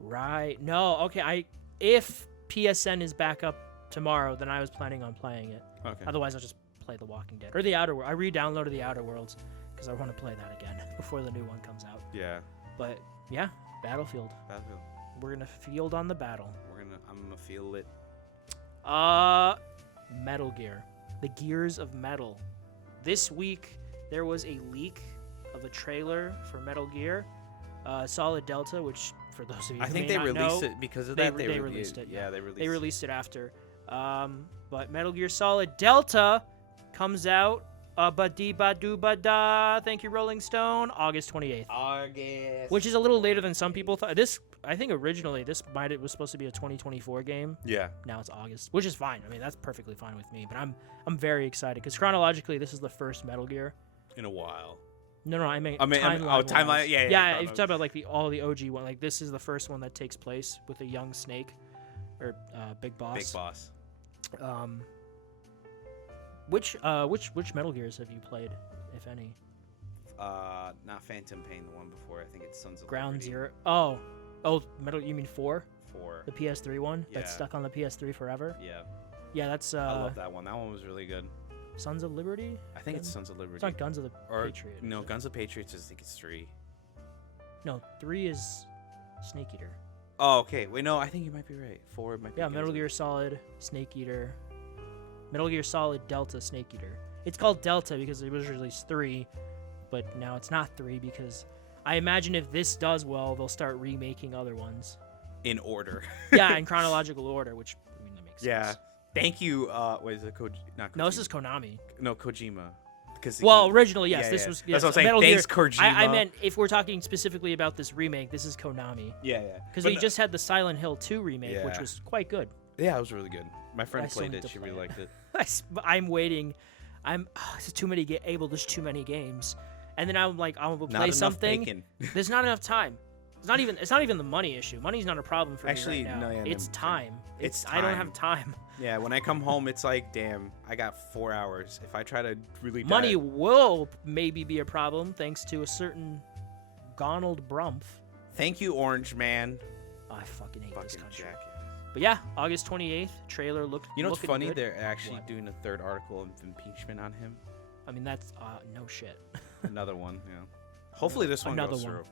Right. No. Okay. If PSN is back up tomorrow, then I was planning on playing it. Okay. Otherwise, I'll just play The Walking Dead or The Outer Worlds. I re-downloaded The Outer Worlds because I want to play that again before the new one comes out. Yeah. But yeah, Battlefield. We're gonna field on the battle. I'm gonna feel it. Metal Gear. The Gears of Metal. This week there was a leak of a trailer for Metal Gear Solid Delta, which for those of you I who think may they not released know, it because of they that. released it. Yeah, they released. They released it after. But Metal Gear Solid Delta comes out. Ba-dee-ba-doo-ba-da. Thank you, Rolling Stone. August 28th. August. Which is a little later than some people thought. I think originally it was supposed to be a 2024 game. Yeah. Now it's August, which is fine. I mean, that's perfectly fine with me. But I'm very excited because chronologically, this is the first Metal Gear. In a while. No, I mean timeline. timeline. Yeah. Yeah, if you talk about like all the OG one, like this is the first one that takes place with a young Snake, or Big Boss. Big Boss. Which Metal Gears have you played, if any? Not Phantom Pain, the one before. I think it's Sons of Ground Liberty. Zero. Oh, Metal. You mean 4? 4. The PS3 one that's Yeah. stuck on the PS3 forever. Yeah. Yeah, that's I love that one. That one was really good. Sons of Liberty. I think it's Sons of Liberty. It's not Guns of the or Patriot. no, is it? Guns of Patriots. I think it's 3. No, 3 is Snake Eater. Oh, okay. Wait, no, I think you might be right. 4 might be. Yeah, Guns Metal of- Gear Solid, Snake Eater. Metal Gear Solid Delta, Snake Eater. It's called Delta because it was released 3, but now it's not 3 because I imagine if this does well, they'll start remaking other ones. In order. Yeah, in chronological order, which I mean that makes Yeah. sense. Thank you. What is it? Not Kojima. No, this is Konami. No, Kojima. Because Originally, yes, yeah, this yeah. was. That's Yes, what I'm saying. Metal Thanks, Gear. Kojima. I meant if we're talking specifically about this remake, this is Konami. Yeah. Because But we no- just had the Silent Hill 2 remake, which Yeah. was quite good. Yeah, it was really good. My friend I still played need it. to She play really it. liked it. I'm waiting. There's too many there's too many games, and then I'm like, I will Not play enough something. bacon. There's not enough time. It's not even the money issue. Money's not a problem for Actually, me right now. no, yeah, it's no, time. it's I don't time. have time. Yeah, when I come home, it's like, damn, I got 4 hours. If I try to really Money dive- will maybe be a problem thanks to a certain Donald Brumpf. Thank you, Orange Man. I fucking hate this Fucking country. jackass. But yeah, August 28th, trailer looked. You know what's looking funny? good. They're actually What? doing a 3rd article of impeachment on him. I mean, that's no shit. Another one, yeah. Hopefully this one Another goes one. through.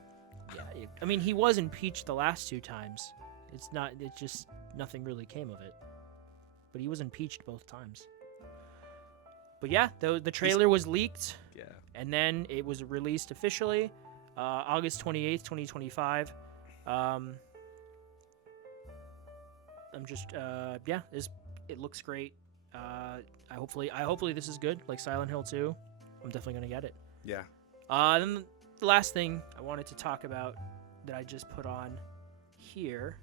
Yeah, I mean, he was impeached the last 2 times. It's just nothing really came of it. But he was impeached both times. But yeah, the trailer was leaked, Yeah. and then it was released officially, August 28th, 2025. I'm just, it looks great. Hopefully this is good, like Silent Hill 2. I'm definitely gonna get it. Yeah. Then the last thing I wanted to talk about that I just put on here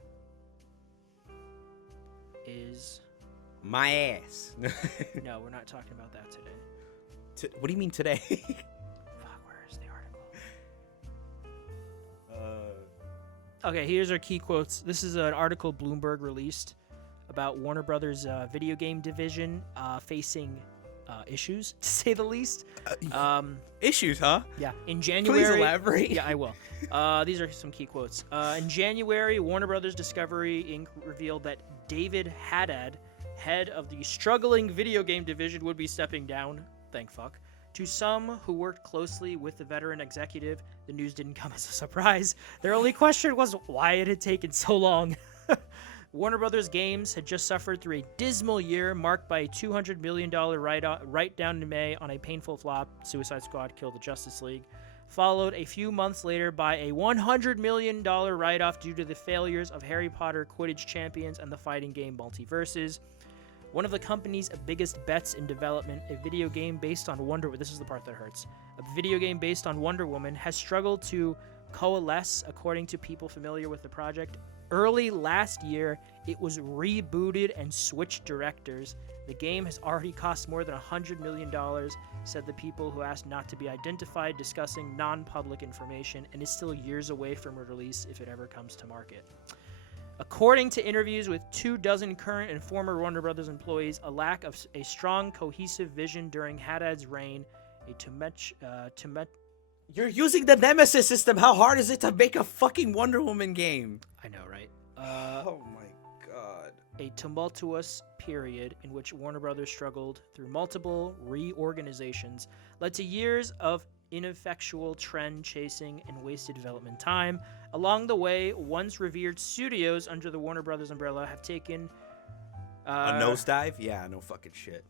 is My ass. no, we're not talking about that today. What do you mean today? Fuck, where is the article? Okay, here's our key quotes. This is an article Bloomberg released about Warner Brothers' video game division facing issues, to say the least. Issues, huh? Yeah, in January. Please elaborate. Yeah, I will. These are some key quotes. In January, Warner Brothers Discovery Inc. revealed that David Haddad, head of the struggling video game division, would be stepping down. Thank fuck. To some who worked closely with the veteran executive, the news didn't come as a surprise. Their only question was why it had taken so long. Warner Brothers Games had just suffered through a dismal year marked by a $200 million write-down in May on a painful flop, Suicide Squad Kill the Justice League, followed a few months later by a $100 million write-off due to the failures of Harry Potter Quidditch Champions and the fighting game Multiversus. One of the company's biggest bets in development, a video game based on Wonder Woman, this is the part that hurts, a video game based on Wonder Woman has struggled to coalesce, according to people familiar with the project. Early last year, it was rebooted and switched directors. The game has already cost more than $100 million, said the people who asked not to be identified, discussing non-public information, and is still years away from a release if it ever comes to market. According to interviews with 24 current and former Warner Brothers employees, a lack of a strong, cohesive vision during Haddad's reign, You're using the Nemesis system. How hard is it to make a fucking Wonder Woman game? I know, right? Oh my god. A tumultuous period in which Warner Brothers struggled through multiple reorganizations led to years of ineffectual trend chasing and wasted development time. Along the way, once revered studios under the Warner Brothers umbrella have taken A nosedive? Yeah, no fucking shit.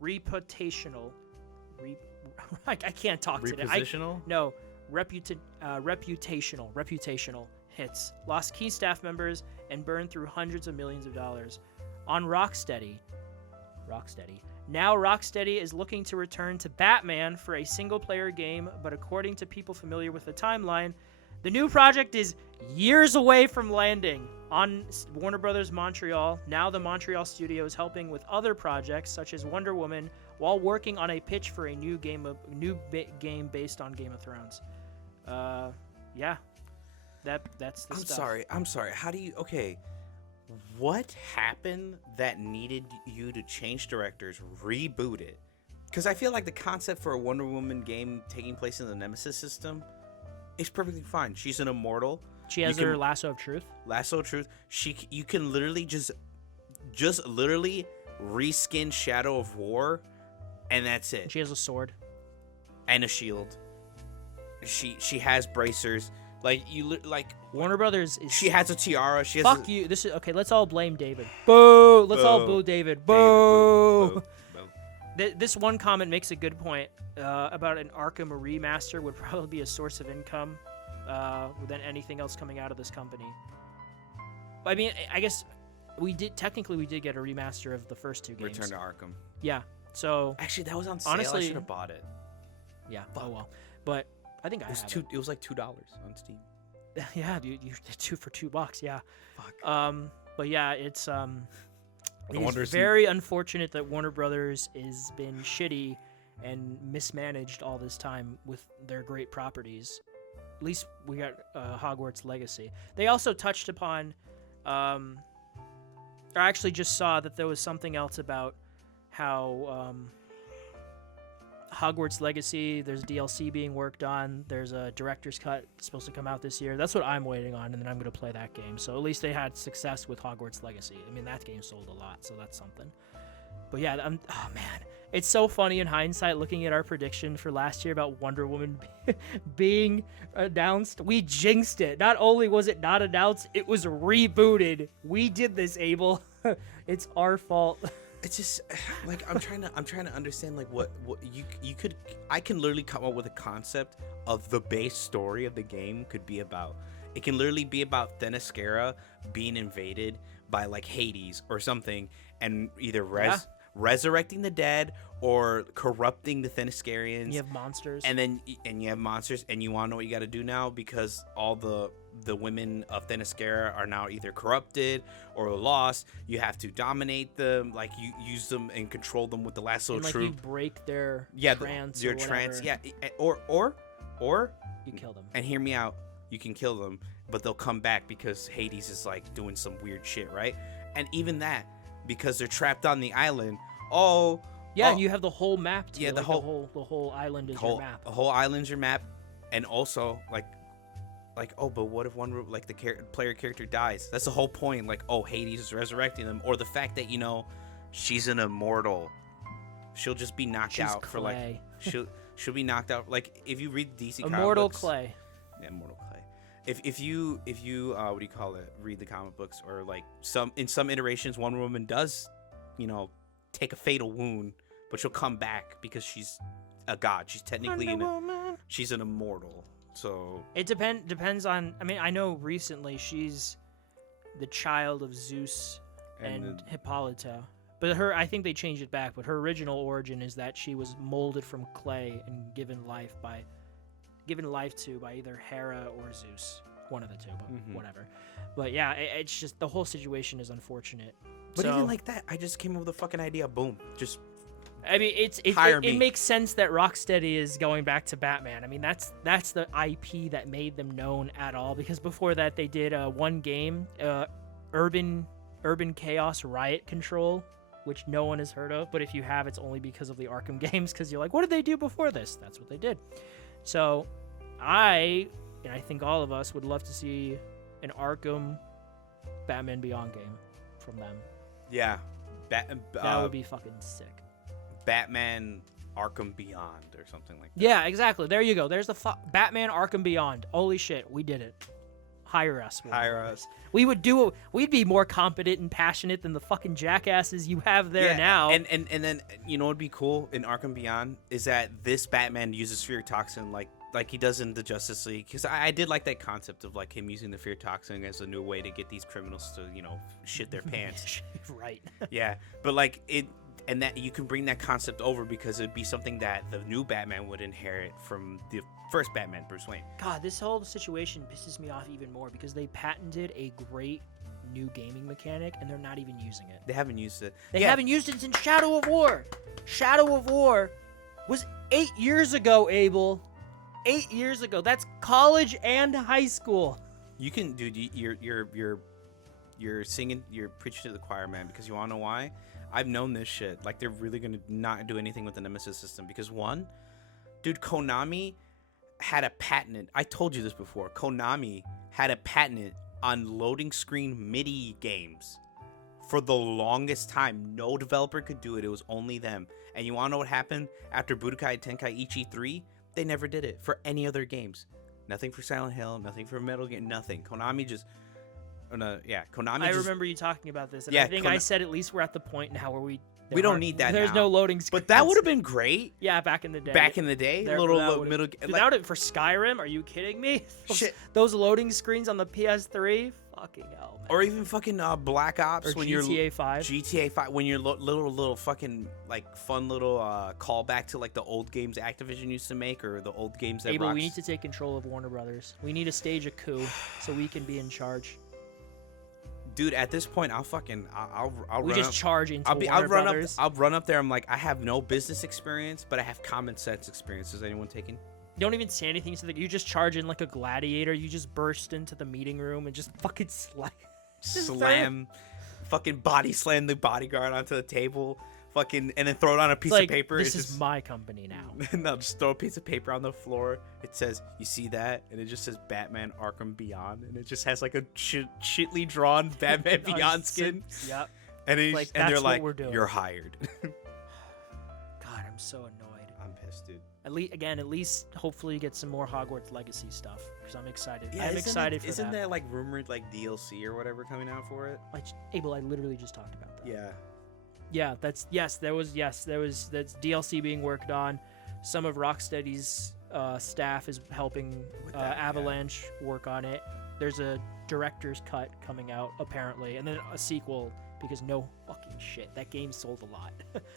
reputational. I can't talk today. Repositional? No, reputational hits, lost key staff members, and burned through hundreds of millions of dollars. On Rocksteady. Now Rocksteady is looking to return to Batman for a single-player game, but according to people familiar with the timeline, the new project is years away from landing on Warner Brothers Montreal. Now the Montreal studio is helping with other projects such as Wonder Woman, while working on a pitch for a new game based on Game of Thrones. Yeah, that's the stuff. I'm sorry. How do you? Okay, what happened that needed you to change directors, reboot it? Because I feel like the concept for a Wonder Woman game taking place in the Nemesis system is perfectly fine. She's an immortal. She has her lasso of truth. Lasso of truth. You can literally just literally reskin Shadow of War, and that's it. She has a sword and a shield. She has bracers. Warner Brothers is. She has a tiara. She has. Fuck you. This is okay. Let's all blame David. Boo. Let's all boo David. Boo. This one comment makes a good point about an Arkham remaster would probably be a source of income than anything else coming out of this company. I mean, I guess we did get a remaster of the first two games. Return to Arkham. Yeah. So actually, that was on sale. Honestly, I should have bought it. Yeah. Oh well. But I think it was it was like $2 on Steam. Yeah, dude, you did two for $2. Yeah. Fuck. But yeah, it's it's very unfortunate that Warner Brothers has been shitty and mismanaged all this time with their great properties. At least we got Hogwarts Legacy. They also touched upon, I actually just saw that there was something else about how Hogwarts Legacy, there's DLC being worked on. There's a director's cut supposed to come out this year. That's what I'm waiting on, and then I'm going to play that game. So at least they had success with Hogwarts Legacy. I mean, that game sold a lot, so that's something. But yeah, oh man, it's so funny in hindsight looking at our prediction for last year about Wonder Woman being announced. We jinxed it. Not only was it not announced, it was rebooted. We did this, Abel. It's our fault. It's just like I'm trying to understand like what you could. I can literally come up with a concept of the base story of the game could be about. It can literally be about Themyscira being invaded by like Hades or something, and either resurrecting the dead or corrupting the Themyscirians. You have monsters, and you have monsters, and you want to know what you got to do now because all the women of Themyscira are now either corrupted or lost. You have to dominate them, like you use them and control them with the lasso and, like, truth. You break their trance. Your trance, yeah, or you kill them. And hear me out, you can kill them, but they'll come back because Hades is like doing some weird shit, right? And even that, because they're trapped on the island. And you have the whole map too. Yeah, the whole island is your map. The whole island's your map, and also like, but what if the player character dies? That's the whole point. Like, Hades is resurrecting them, or the fact that she's an immortal. She'll just be knocked out Clay. for like she'll be knocked out. Like if you read DC Immortal comic books, Clay. Yeah, Immortal Clay. If you what do you call it? Read the comic books, or like some iterations, Wonder Woman does, take a fatal wound, but she'll come back because she's a god. She's technically she's an immortal. So it depends on. I mean, I know recently she's the child of Zeus and Hippolyta, but I think they changed it back. But her original origin is that she was molded from clay and given life by given life to by either Hera or Zeus, one of the two, but Mhm. whatever. But yeah, it's just the whole situation is unfortunate. But So, even like that, I just came up with a fucking idea. Boom, just I mean, hire it me. makes sense that Rocksteady is going back to Batman. I mean, that's the IP that made them known at all, because before that they did one game, Urban Chaos Riot Control, which no one has heard of, but if you have, it's only because of the Arkham games, because you're like, what did they do before this? That's what they did. So I think all of us would love to see an Arkham Batman Beyond game from them. yeah, That would be fucking sick. Batman Arkham Beyond or something like that. Yeah, exactly. There you go. There's the Batman Arkham Beyond. Holy shit, we did it. Hire us. Hire us. We would do it. We'd be more competent and passionate than the fucking jackasses you have there now. And then you know what'd be cool in Arkham Beyond is that this Batman uses fear toxin like he does in the Justice League, because I did like that concept of like him using the fear toxin as a new way to get these criminals to shit their pants. Right. Yeah, but like it. And that you can bring that concept over because it'd be something that the new Batman would inherit from the first Batman, Bruce Wayne. God, this whole situation pisses me off even more because they patented a great new gaming mechanic and they're not even using it. They haven't used it. They haven't used it since Shadow of War. Shadow of War was 8 years ago, Abel. 8 years ago. That's college and high school. You can, dude. You're singing. You're preaching to the choir, man. Because you wanna know why? I've known this shit. Like, they're really gonna not do anything with the Nemesis system because one, dude, Konami had a patent. I told you this before. Konami had a patent on loading screen MIDI games for the longest time. No developer could do it. It was only them. And you wanna know what happened after Budokai Tenkaichi 3? They never did it for any other games. Nothing for Silent Hill. Nothing for Metal Gear. Nothing. Konami just. Konami. I remember you talking about this, and Yeah, I think I said at least we're at the point now where we don't need that There's now. no loading screens. But that would have been great. Yeah, back in the day. Back in the day, There- little that would've- middle. Dude, that would've- for Skyrim, are you kidding me? Shit. Those loading screens on the PS3, fucking hell, man. Or even fucking Black Ops Or when GTA 5. GTA 5 when you're little fucking like fun little callback to like the old games Activision used to make or the old games that. Abel, we need to take control of Warner Brothers. We need to stage a coup so we can be in charge. Dude, at this point, I'll We run just up. charge into I'll Warner run Brothers. up. I'll run up there. I'm like, I have no business experience, but I have common sense experience. Is anyone taking? You don't even say anything to you just charge in like a gladiator. You just burst into the meeting room and just fucking Slam, fucking body slam the bodyguard onto the table, fucking, and then throw it on a piece like, of paper. This It's is just, my company now. no, just throw a piece of paper on the floor. It says, "You see that?" And it just says Batman Arkham Beyond, and it just has like a shitly drawn Batman Beyond skin. Yep. And Like, and they're that's what like, we're doing. "You're hired." God, I'm so annoyed. I'm pissed, dude. At least, hopefully, get some more Hogwarts Legacy stuff because I'm excited. Yeah, I'm excited for Isn't that. there like rumored like DLC or whatever coming out for it? Abel, I literally just talked about that. Yeah. Yeah, that's DLC being worked on. Some of Rocksteady's staff is helping With that, yeah. Avalanche work on it. There's a director's cut coming out apparently, and then a sequel because no fucking shit, that game sold a lot.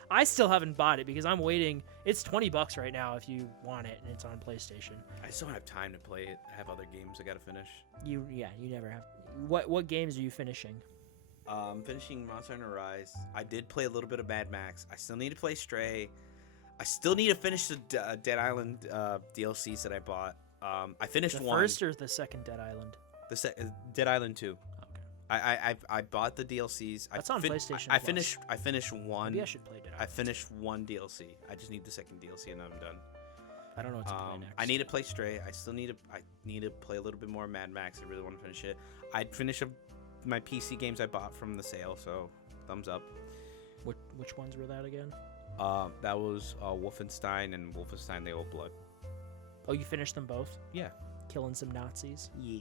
I still haven't bought it because I'm waiting. It's $20 right now if you want it, and it's on PlayStation. I just don't have time to play it. I have other games I gotta finish. You never have. What games are you finishing? Finishing Monster Hunter Rise. I did play a little bit of Mad Max. I still need to play Stray. I still need to finish the Dead Island DLCs that I bought. I finished The one. first or the second Dead Island? Dead Island 2. Okay. I bought the DLCs. That's on PlayStation I Plus. finished one. Maybe I should play Dead Island. I finished one DLC. I just need the second DLC and then I'm done. I don't know what to play next. I need to play Stray. I need to play a little bit more Mad Max. I really want to finish it. I'd finish my PC games I bought from the sale, so thumbs up. Which ones were that again? That was Wolfenstein and Wolfenstein: The Old Blood. Oh, you finished them both? Yeah. Killing some Nazis. Yeah.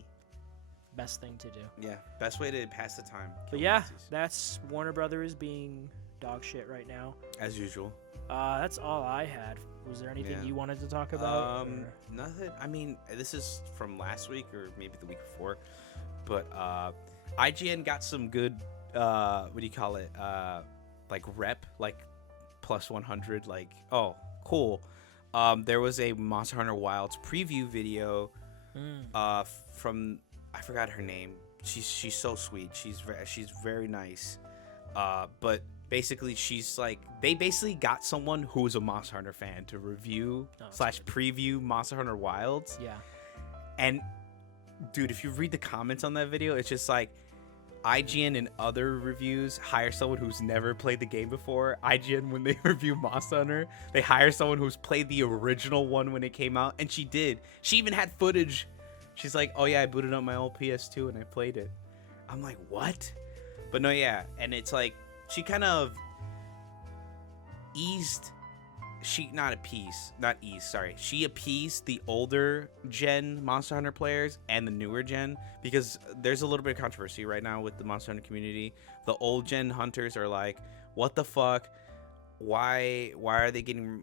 Best thing to do. Yeah. Best way to pass the time. But kill yeah, Nazis. that's Warner Brothers being dog shit right now. As usual. That's all I had. Was there anything Yeah. you wanted to talk about? or- Nothing. I mean, this is from last week or maybe the week before, but IGN got some good. What do you call it? Like rep, like plus 100. Like, oh, cool. There was a Monster Hunter Wilds preview video from, I forgot her name. She's so sweet. She's very nice. But basically she's like, they basically got someone who is a Monster Hunter fan to review / preview Monster Hunter Wilds. Yeah. And dude, if you read the comments on that video, it's just like IGN and other reviews hire someone who's never played the game before. IGN, when they review Monster Hunter, they hire someone who's played the original one when it came out, and she did. She even had footage. She's like, oh yeah, I booted up my old PS2 and I played it. I'm like, what? But no, yeah, and it's like she kind of she appeased the older gen Monster Hunter players and the newer gen, because there's a little bit of controversy right now with the Monster Hunter community. The old gen hunters are like, what the fuck, why are they getting,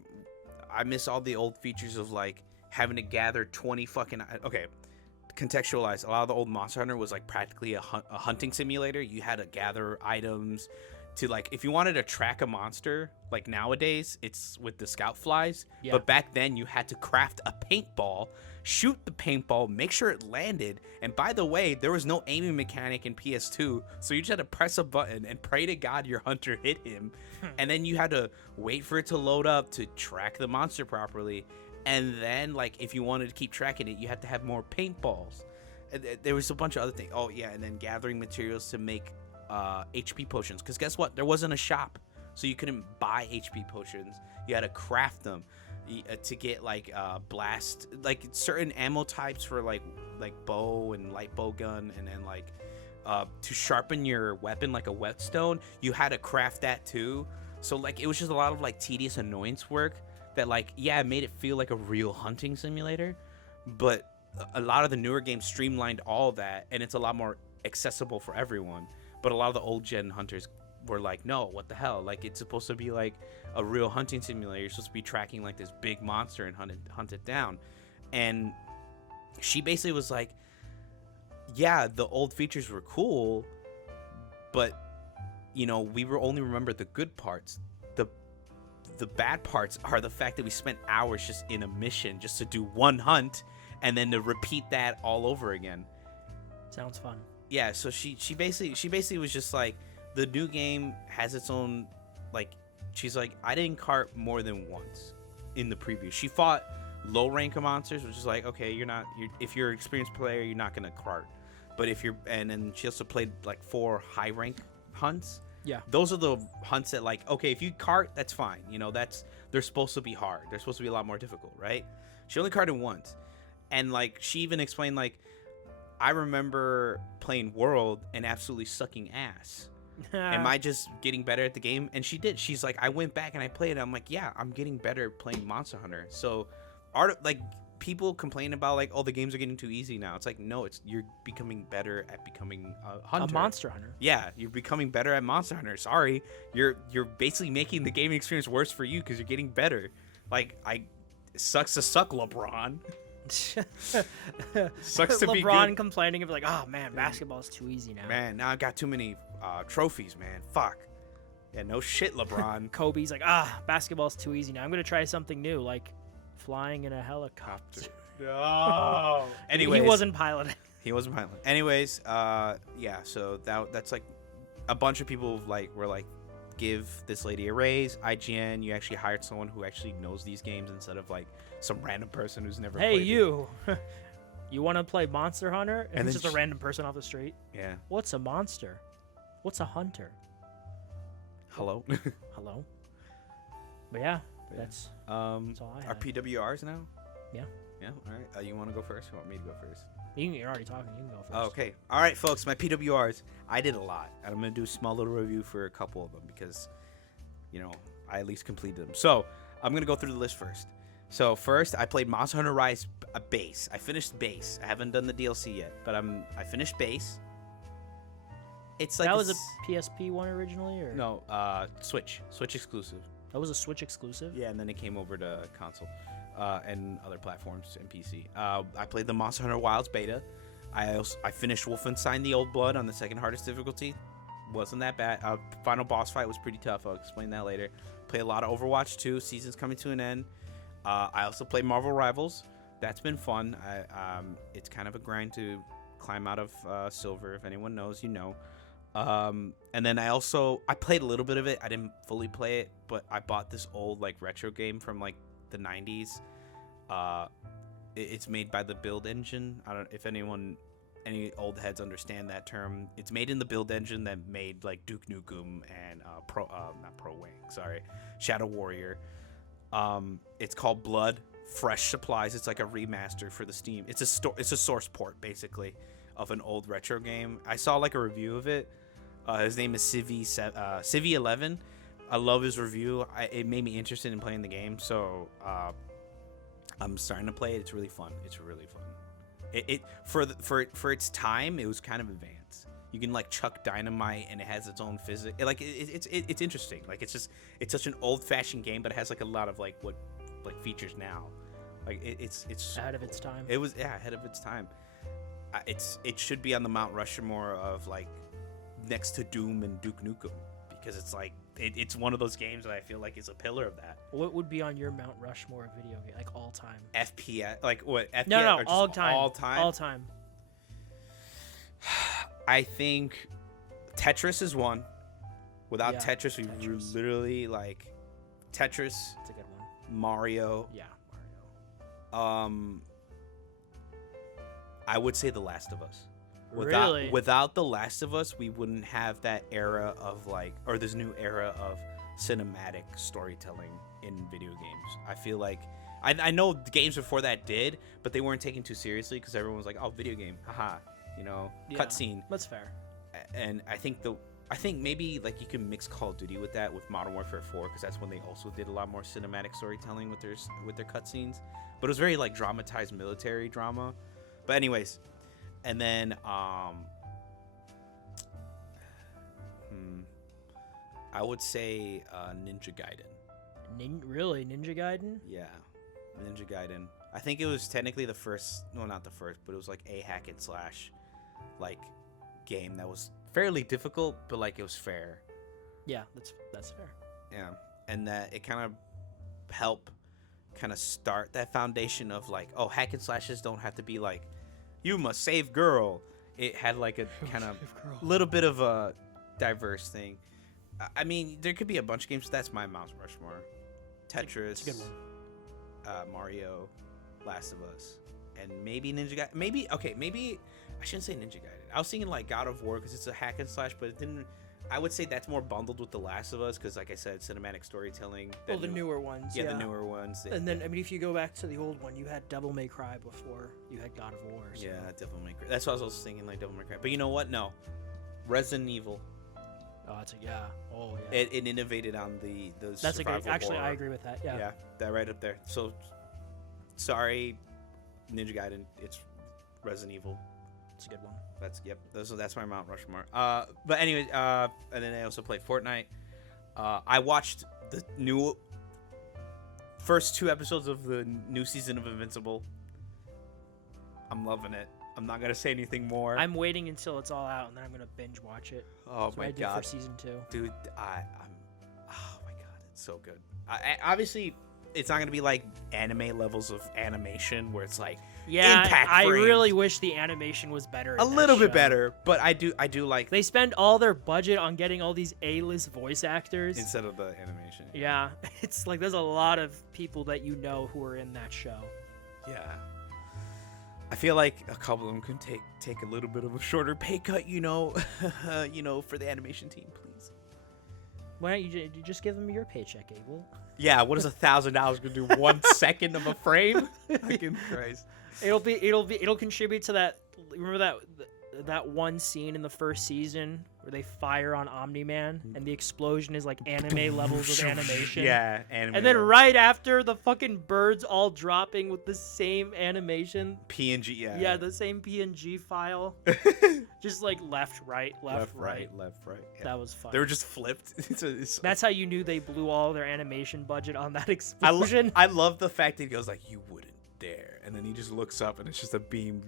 I miss all the old features of like having to gather 20 fucking, okay, contextualize, a lot of the old Monster Hunter was like practically a hunting simulator. You had to gather items to, like, if you wanted to track a monster, like nowadays it's with the scout flies, but back then you had to craft a paintball, shoot the paintball, make sure it landed, and by the way, there was no aiming mechanic in PS2, so you just had to press a button and pray to God your hunter hit him, and then you had to wait for it to load up to track the monster properly, and then, like, if you wanted to keep tracking it, you had to have more paintballs. There was a bunch of other things. Oh yeah, and then gathering materials to make HP potions, because guess what, there wasn't a shop, so you couldn't buy HP potions. You had to craft them to get like blast, like certain ammo types for like bow and light bow gun, and then like to sharpen your weapon, like a whetstone, you had to craft that too. So like it was just a lot of like tedious annoyance work that, like, yeah, it made it feel like a real hunting simulator, but a lot of the newer games streamlined all that, and it's a lot more accessible for everyone. But a lot of the old gen hunters were like, no, what the hell? Like, it's supposed to be like a real hunting simulator. You're supposed to be tracking like this big monster and hunt it down. And she basically was like, yeah, the old features were cool, but you know, we were only remember the good parts. The bad parts are the fact that we spent hours just in a mission just to do one hunt and then to repeat that all over again. Sounds fun. Yeah, so she basically was just like, the new game has its own, like, she's like, I didn't cart more than once in the preview. She fought low rank monsters, which is like, okay, if you're an experienced player, you're not gonna cart. But if you're, and then she also played like 4 high rank hunts. Yeah, those are the hunts that, like, okay, if you cart, that's fine. You know, they're supposed to be hard. They're supposed to be a lot more difficult, right? She only carted once, and like she even explained, like, I remember playing World and absolutely sucking ass. Am I just getting better at the game? And she did. She's like, I went back and I played it. I'm like, yeah, I'm getting better playing Monster Hunter. So, like, people complain about like, oh, the games are getting too easy now. It's like, no, you're becoming better at becoming a hunter. A Monster Hunter. Yeah, you're becoming better at Monster Hunter. Sorry, you're basically making the gaming experience worse for you because you're getting better. Like, it sucks to suck, LeBron. Sucks to be LeBron complaining of like, oh man, basketball's too easy now. Man, now I got too many trophies, man. Fuck. Yeah, no shit, LeBron. Kobe's like, basketball's too easy now. I'm gonna try something new, like flying in a helicopter. No. Anyways, he wasn't piloting. Anyways, yeah. So that's like a bunch of people were like, give this lady a raise. IGN, you actually hired someone who actually knows these games instead of like some random person who's never played you you want to play Monster Hunter and it's just she, a random person off the street? Yeah. What's a monster? What's a hunter? Hello. But yeah, that's all I have. Our PWRs now. Yeah. All right, you want to go first or you want me to go first? You're already talking, you can go first. Okay. All right, folks, my PWRs, I did a lot, and I'm gonna do a small little review for a couple of them because, you know, I at least completed them. So I'm gonna go through the list first. So first, I played Monster Hunter Rise Base. I finished Base. I haven't done the DLC yet, but I finished Base. It's like that was a PSP one originally, or no? Switch exclusive. That was a Switch exclusive. Yeah, and then it came over to console, and other platforms and PC. I played the Monster Hunter Wilds beta. I finished Wolfenstein: The Old Blood on the second hardest difficulty. Wasn't that bad. Final boss fight was pretty tough. I'll explain that later. Played a lot of Overwatch 2. Season's coming to an end. I also play Marvel Rivals. That's been fun. It's kind of a grind to climb out of silver. If anyone knows, you know. And then I played a little bit of it. I didn't fully play it, but I bought this old like retro game from like the 90s. It's made by the Build Engine. I don't if any old heads understand that term. It's made in the Build Engine that made like Duke Nukem and Shadow Warrior. It's called Blood Fresh Supplies. It's like a remaster for the Steam. It's a source port basically of an old retro game. I saw like a review of it. His name is Civvy11. I love his review. It made me interested in playing the game, so I'm starting to play it. It's really fun. For its time, it was kind of advanced. You can like chuck dynamite, and it has its own physics. It's interesting. Like it's such an old-fashioned game, but it has like a lot of like features now. Like it's ahead of its time. It was ahead of its time. It should be on the Mount Rushmore of like next to Doom and Duke Nukem, because it's like it's one of those games that I feel like is a pillar of that. What would be on your Mount Rushmore of video game, like all time? FPS, like what? FPS No, or just all time. All time. I think Tetris is one. Without Tetris, we literally like Tetris. That's a good one. Mario. Yeah, Mario. I would say The Last of Us. Really? Without The Last of Us, we wouldn't have that era of or this new era of cinematic storytelling in video games. I feel like I know the games before that did, but they weren't taken too seriously because everyone was like, "Oh, video game, haha," cutscene. That's fair. And I think maybe like you can mix Call of Duty with that with Modern Warfare 4, because that's when they also did a lot more cinematic storytelling with their cutscenes. But it was very like dramatized military drama. But anyways, and then I would say Ninja Gaiden. Really, Ninja Gaiden? Yeah, Ninja Gaiden. I think it was technically the first, no, not the first, but it was like a hack and slash like game that was fairly difficult, but like it was fair. Yeah, that's fair. Yeah, and that it kind of helped kind of start that foundation of like, oh, hack and slashes don't have to be like, you must save girl. It had like a kind of little bit of a diverse thing. I mean, there could be a bunch of games. That's my Mount Rushmore. Tetris, it's a good one. Mario, Last of Us, and maybe Ninja Gaiden. Maybe I shouldn't say Ninja Gaiden. I was thinking like God of War because it's a hack and slash, but it didn't. I would say that's more bundled with The Last of Us because, like I said, cinematic storytelling. The newer ones. Yeah, the newer ones. And then, I mean, if you go back to the old one, you had Devil May Cry before you had God of War. So. Yeah, Devil May Cry. That's what I was thinking, like Devil May Cry. But you know what? No, Resident Evil. Oh, yeah. It innovated on those. That's a great. Actually, horror. I agree with that. Yeah. Yeah, that right up there. So, sorry, Ninja Gaiden. It's Resident Evil. It's a good one. That's my Mount Rushmore. But anyway, and then I also played Fortnite. I watched the new first 2 episodes of the new season of Invincible. I'm loving it. I'm not gonna say anything more. I'm waiting until it's all out, and then I'm gonna binge watch it. Oh That's my what I god, did for season 2, dude! Oh my god, it's so good. Obviously, it's not gonna be like anime levels of animation where it's like impact I frames. really wish the animation was better. A little bit better, but I do like they spend all their budget on getting all these A-list voice actors instead of the animation. Yeah, it's like there's a lot of people that you know who are in that show. Yeah. I feel like a couple of them could take a little bit of a shorter pay cut, for the animation team, please. Why don't you just give them your paycheck, Abel? Yeah, what is $1,000 gonna do? 1 second of a frame? Fucking Christ. It'll contribute to that. Remember that one scene in the first season where they fire on Omni-Man and the explosion is like anime levels of animation. Yeah, anime. And then right after, the fucking birds all dropping with the same animation. PNG, yeah. Yeah, the same PNG file. Just like left, right, left, right. Yeah. That was fun. They were just flipped. That's how you knew they blew all their animation budget on that explosion. I love the fact that he goes like, you wouldn't dare. And then he just looks up and it's just a beam.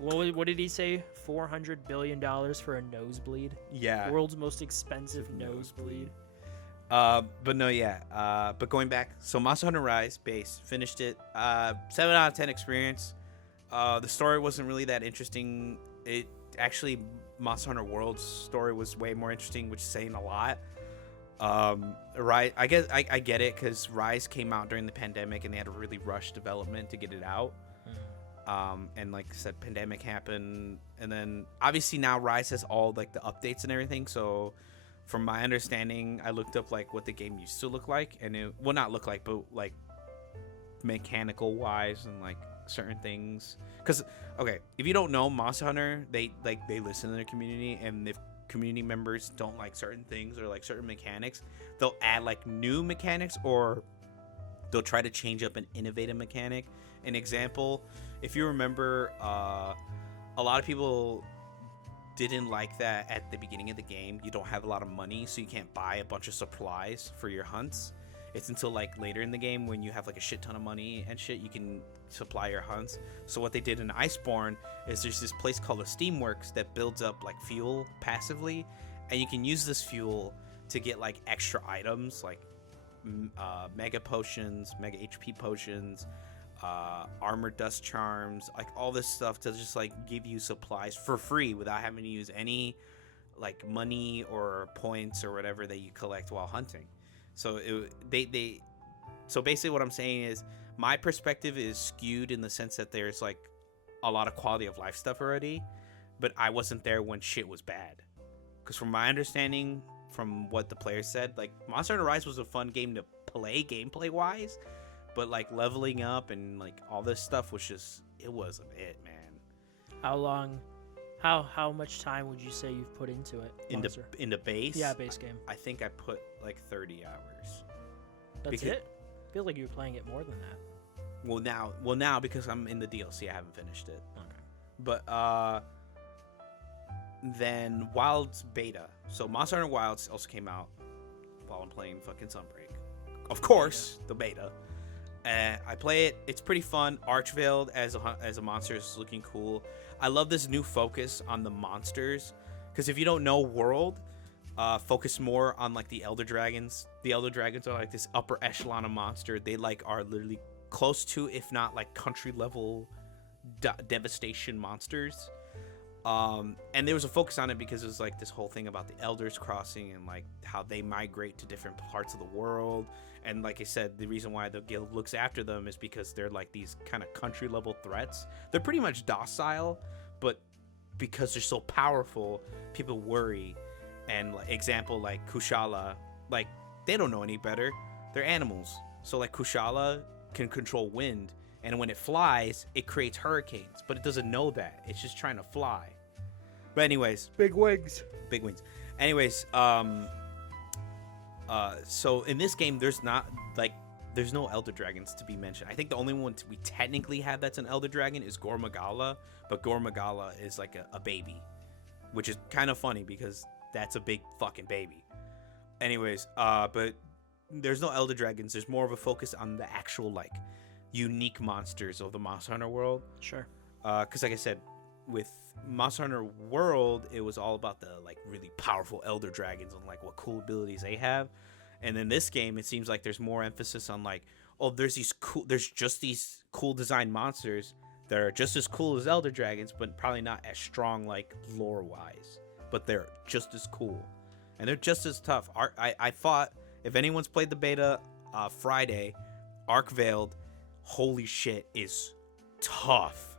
What did he say? $400 billion for a nosebleed? Yeah. World's most expensive nosebleed. But no, yeah. But going back, so Monster Hunter Rise base finished it. 7 out of 10 experience. The story wasn't really that interesting. It actually, Monster Hunter World's story was way more interesting, which is saying a lot. Rise, I guess I get it because Rise came out during the pandemic and they had to really rush development to get it out. And like I said, pandemic happened, and then obviously now Rise has all like the updates and everything. So from my understanding, I looked up like what the game used to look like, and it will not look like, but like mechanical wise and like certain things. Because okay, if you don't know Monster Hunter, they listen to their community, and if community members don't like certain things or like certain mechanics, they'll add like new mechanics, or they'll try to change up an innovative mechanic. An example, if you remember, a lot of people didn't like that at the beginning of the game. You don't have a lot of money, so you can't buy a bunch of supplies for your hunts. It's until like later in the game when you have like a shit ton of money and shit, you can supply your hunts. So what they did in Iceborne is there's this place called the Steamworks that builds up like fuel passively, and you can use this fuel to get like extra items like mega potions, mega HP potions, armor dust charms, like all this stuff to just like give you supplies for free without having to use any like money or points or whatever that you collect while hunting. So so basically what I'm saying is my perspective is skewed in the sense that there's like a lot of quality of life stuff already, but I wasn't there when shit was bad. Because from my understanding, from what the players said, like Monster Hunter Rise was a fun game to play gameplay wise, but like leveling up and like all this stuff was just, it wasn't it, man. How much time would you say you've put into it? Into base? Yeah, base game. I think I put like 30 hours. That's it? I feel like you were playing it more than that. Well now because I'm in the DLC, I haven't finished it. Okay. But then Wilds beta. So Monster Hunter Wilds also came out while I'm playing fucking Sunbreak. Of course, the beta. I play it. It's pretty fun. Archveiled as a monster is looking cool. I love this new focus on the monsters, because if you don't know World, focus more on like the Elder Dragons. The Elder Dragons are like this upper echelon of monster. They like are literally close to, if not like country level devastation monsters. And there was a focus on it because it was like this whole thing about the elders crossing and like how they migrate to different parts of the world. And like I said, the reason why the guild looks after them is because they're like these kind of country level threats. They're pretty much docile, but because they're so powerful, people worry. And like, example, like Kushala, like they don't know any better. They're animals. So like Kushala can control wind, and when it flies, it creates hurricanes, but it doesn't know that. It's just trying to fly. But anyways, Big wings. Anyways, so in this game, there's no Elder Dragons to be mentioned. I think the only one we technically have that's an Elder Dragon is Gormagala, but Gormagala is like a baby, which is kind of funny because that's a big fucking baby. Anyways, but there's no Elder Dragons. There's more of a focus on the actual like unique monsters of the Monster Hunter world. Sure. Because like I said, with Monster Hunter World, it was all about the like really powerful Elder Dragons and like what cool abilities they have. And in this game, it seems like there's more emphasis on like, oh, there's just these cool design monsters that are just as cool as Elder Dragons, but probably not as strong like lore wise. But they're just as cool, and they're just as tough. I thought, if anyone's played the beta Friday, Archveiled, holy shit, is tough.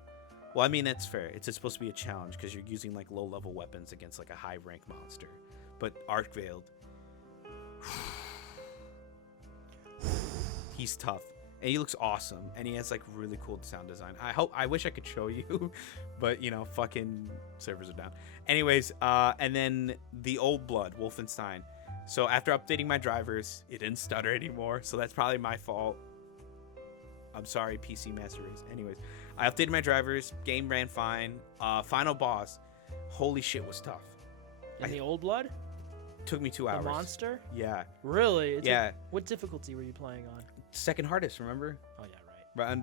Well, I mean, that's fair. It's supposed to be a challenge because you're using like low level weapons against like a high rank monster. But Archveiled, he's tough, and he looks awesome, and he has like really cool sound design. I wish I could show you, but you know, fucking servers are down. Anyways, and then the Old Blood, Wolfenstein. So after updating my drivers, it didn't stutter anymore, so that's probably my fault. I'm sorry, PC Master Race. Anyways, I updated my drivers. Game ran fine. Final boss, holy shit, was tough. In the Old Blood? Took me 2 hours. The monster? Yeah. Really? Yeah. What difficulty were you playing on? Second hardest, remember? Oh yeah, right.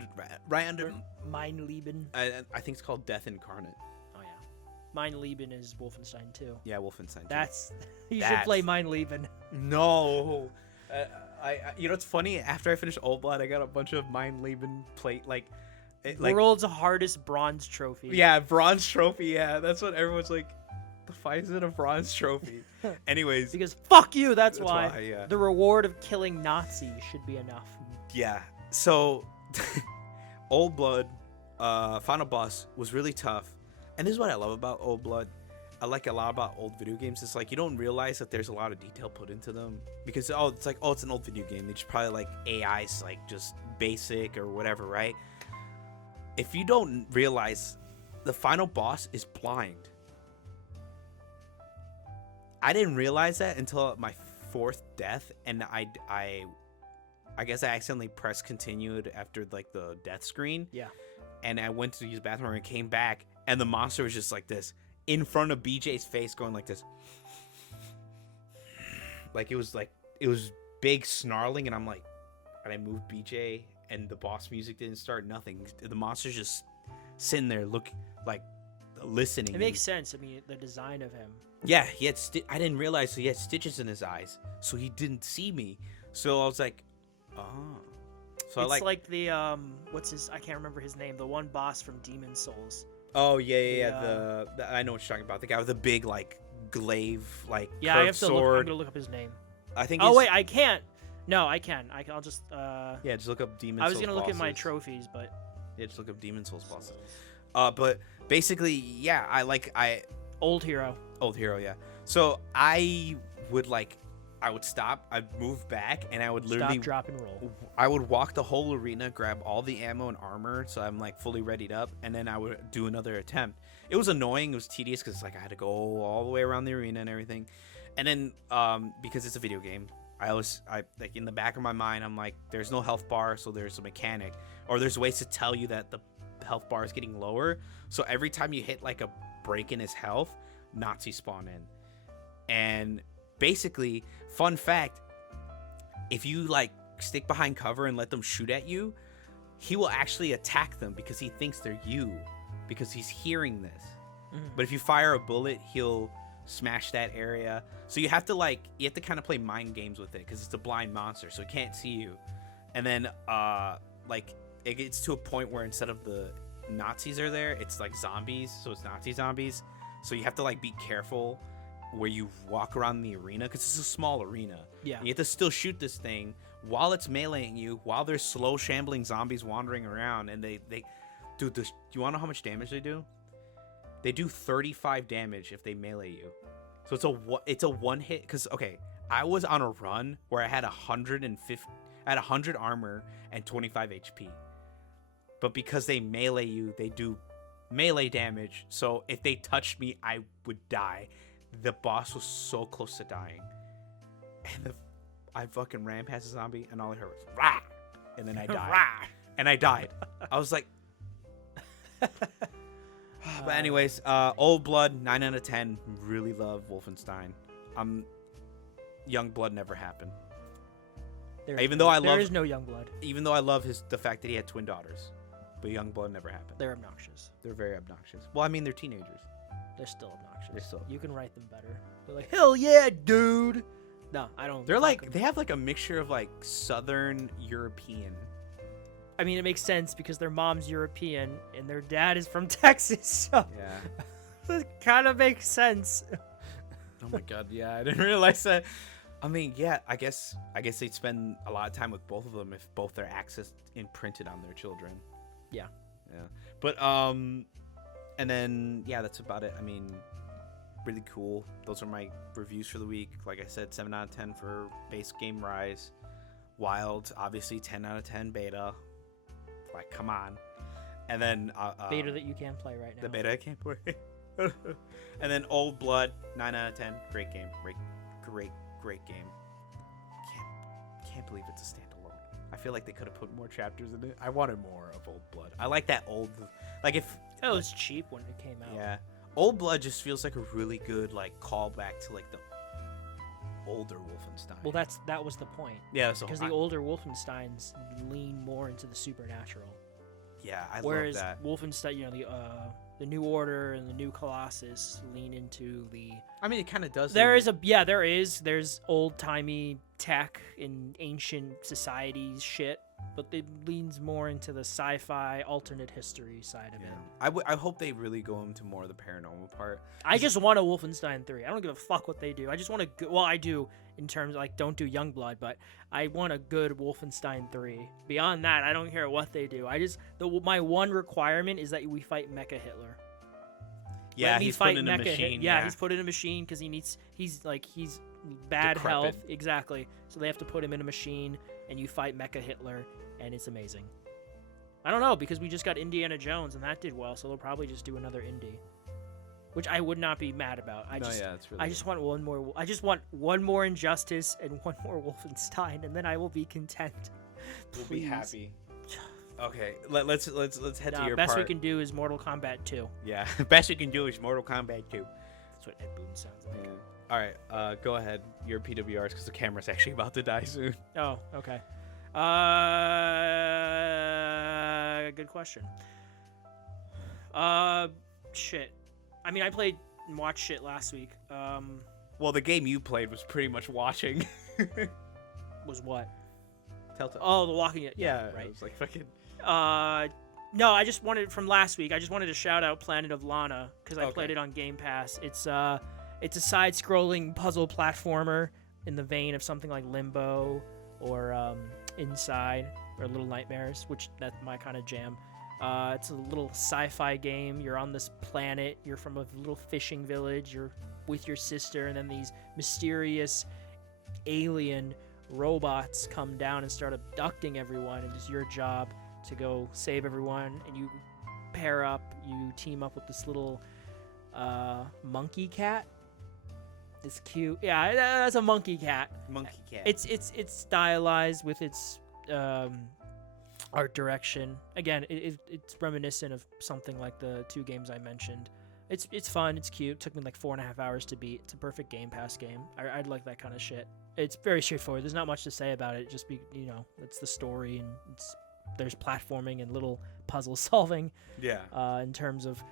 Right under. Mein Leben. I think it's called Death Incarnate. Oh yeah. Mein Leben is Wolfenstein 2. Yeah, Wolfenstein 2. You should play Mein Leben. No. You know, it's funny. After I finished Old Blood, I got a bunch of Mind Leben plate, like World's hardest bronze trophy. yeah, bronze trophy. Yeah, that's what everyone's like. The fight is a bronze trophy. Anyways, Because fuck you, that's why, why. yeah. The reward of killing Nazis should be enough. Yeah. So, Old Blood, final boss was really tough, and this is what I love about Old Blood. I like a lot about old video games. It's like you don't realize that there's a lot of detail put into them because it's an old video game. They just probably like AI's like just basic or whatever, right? If you don't realize, the final boss is blind. I didn't realize that until my 4th death, and I guess I accidentally pressed continued after like the death screen. Yeah. And I went to use the bathroom and came back, and the monster was just like this in front of BJ's face, going like this. Like it was big snarling, and I'm like, and I moved BJ, and the boss music didn't start. Nothing. The monster's just sitting there, listening. It makes sense. I mean, the design of him. Yeah, he had. I didn't realize he had stitches in his eyes, so he didn't see me. So I was like, oh. So it's I like the what's his? I can't remember his name. The one boss from Demon Souls. Oh yeah. The I know what you're talking about. The guy with the big like glaive like yeah. curved I have to sword. look. I'm gonna look up his name. I think. Oh wait, I can't. No, I can. I'll just. Yeah, just look up Demon I Souls. was gonna look bosses. at my trophies, but. Yeah, just look up Demon Souls bosses. But basically, yeah, Old hero. Old hero, yeah. So I would stop, I'd move back, and I would literally Stop, drop, and roll. I would walk the whole arena, grab all the ammo and armor, so I'm like fully readied up, and then I would do another attempt. It was annoying, it was tedious, because like I had to go all the way around the arena and everything. And then because it's a video game, I like in the back of my mind, I'm like, there's no health bar, so there's a mechanic, or there's ways to tell you that the health bar is getting lower. So every time you hit like a break in his health, Nazis spawn in. And basically, fun fact, if you like stick behind cover and let them shoot at you, he will actually attack them because he thinks they're you, because he's hearing this. But if you fire a bullet, he'll smash that area. So you have to kind of play mind games with it, because it's a blind monster, so it can't see you. And then it gets to a point where instead of the Nazis are there, it's like zombies, so it's Nazi zombies. So you have to like be careful where you walk around the arena, because it's a small arena. Yeah. And you have to still shoot this thing while it's meleeing you, while there's slow shambling zombies wandering around. And they dude, do you want to know how much damage they do? They do 35 damage if they melee you. So it's a one hit. Because okay, I was on a run where I had 100 armor and 25 HP. But because they melee you, they do melee damage. So if they touched me, I would die. The boss was so close to dying, and I fucking ran past the zombie, and all I heard was rah, and then I died. And I died. I was like, but anyways, Old Blood, 9 out of 10. Really love Wolfenstein. Young Blood never happened. There is no young blood. Even though I love the fact that he had twin daughters, but young blood never happened. They're obnoxious. They're very obnoxious. Well, I mean, they're teenagers. They're still obnoxious. They're still You can write them better. They're like, hell yeah, dude. No, I don't. They're like, they have like a mixture of like Southern European. I mean, it makes sense because their mom's European and their dad is from Texas. So Yeah. it kind of makes sense. Oh my god, yeah, I didn't realize that. I mean, yeah, I guess they'd spend a lot of time with both of them if both their access imprinted on their children. Yeah. Yeah. But and then yeah, that's about it. I mean, really cool. Those are my reviews for the week. Like I said, 7 out of 10 for base game Rise. Wild, obviously 10 out of 10 beta. Like, come on. And then beta that you can't play right now. The beta I can't play. And then Old Blood, 9 out of 10. Great game. Great game. Can't believe it's a standalone. I feel like they could have put more chapters in it. I wanted more of Old Blood. I like that old, like if. It was cheap when it came out. Yeah, Old Blood just feels like a really good like callback to like the older Wolfenstein. Well, that was the point. Yeah, so because the older Wolfensteins lean more into the supernatural. Yeah, I Whereas love that. Wolfenstein, the New Order and the New Colossus lean into the. I mean, it kind of does. There's old timey tech and ancient societies shit, but it leans more into the sci-fi alternate history side of it. I hope they really go into more of the paranormal part. I just want a Wolfenstein 3. I don't give a fuck what they do. I just want a well, I do in terms of, like, don't do Youngblood, but I want a good Wolfenstein 3. Beyond that, I don't care what they do. My one requirement is that we fight Mecha Hitler. Yeah, he's put in a machine. He's put in a machine because he's bad Decrepit. health. Exactly. So they have to put him in a machine, and you fight Mecha Hitler, and it's amazing. I don't know, because we just got Indiana Jones, and that did well, so they'll probably just do another indie, which I would not be mad about. I just want one more. I just want one more Injustice and one more Wolfenstein, and then I will be content. We'll be happy. Okay, let's head to your best part. we can do is Mortal Kombat 2. Yeah, best we can do is Mortal Kombat 2. That's what Ed Boon sounds like. Yeah. All right, go ahead. Your PWRs, because the camera's actually about to die soon. Oh, okay. Good question. Shit. I mean, I played and watched shit last week. Well, the game you played was pretty much watching. Was what? Telltale. Oh, The Walking Dead. Yeah, right. It was like fucking. No, I just wanted from last week. I just wanted to shout out Planet of Lana because I played it on Game Pass. It's a side-scrolling puzzle platformer in the vein of something like Limbo or Inside or Little Nightmares, which that's my kind of jam. It's a little sci-fi game. You're on this planet. You're from a little fishing village. You're with your sister, and then these mysterious alien robots come down and start abducting everyone, and it's your job to go save everyone. And you pair up, you team up with this little monkey cat. It's cute. Yeah, that's a monkey cat. Monkey cat. It's stylized with its art direction. Again, it's reminiscent of something like the two games I mentioned. It's fun. It's cute. It took me like 4.5 hours to beat. It's a perfect Game Pass game. I'd like that kind of shit. It's very straightforward. There's not much to say about it. Just it's the story, and there's platforming and little puzzle solving. Yeah. In terms of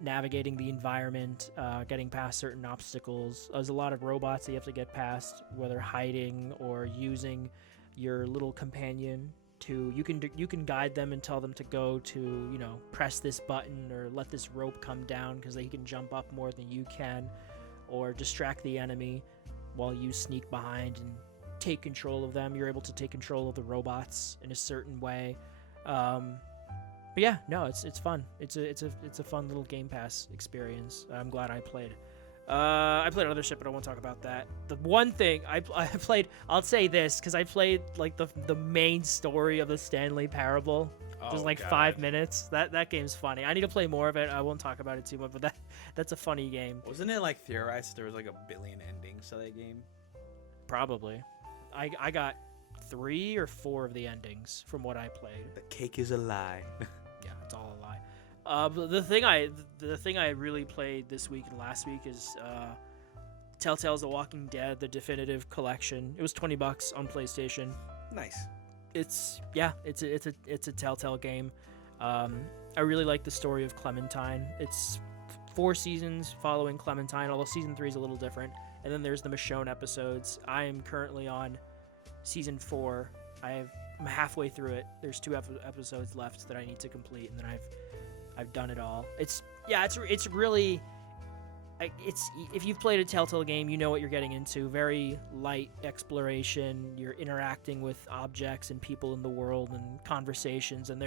navigating the environment, getting past certain obstacles. There's a lot of robots that you have to get past, whether hiding or using your little companion to. You can guide them and tell them to go to, press this button or let this rope come down because they can jump up more than you can, or distract the enemy while you sneak behind and take control of them. You're able to take control of the robots in a certain way. But yeah, no, it's fun. It's a fun little Game Pass experience. I'm glad I played. I played other shit, but I won't talk about that. The one thing I played, I'll say this, because I played like the main story of the Stanley Parable. It was like 5 minutes. That game's funny. I need to play more of it. I won't talk about it too much, but that's a funny game. Wasn't it like theorized that there was like 1 billion endings to that game? Probably. I got 3 or 4 of the endings from what I played. The cake is a lie. Yeah, it's all a lie. But the thing I really played this week and last week is Telltale's The Walking Dead, the definitive collection. It was $20 on PlayStation. Nice. It's a Telltale game. I really like the story of Clementine. It's 4 seasons following Clementine, although season 3 is a little different. And then there's the Michonne episodes. I am currently on season 4. I'm halfway through it. There's 2 episodes left that I need to complete, and then I've done it all. It's really, if you've played a Telltale game, you know what you're getting into. Very light exploration. You're interacting with objects and people in the world and conversations, and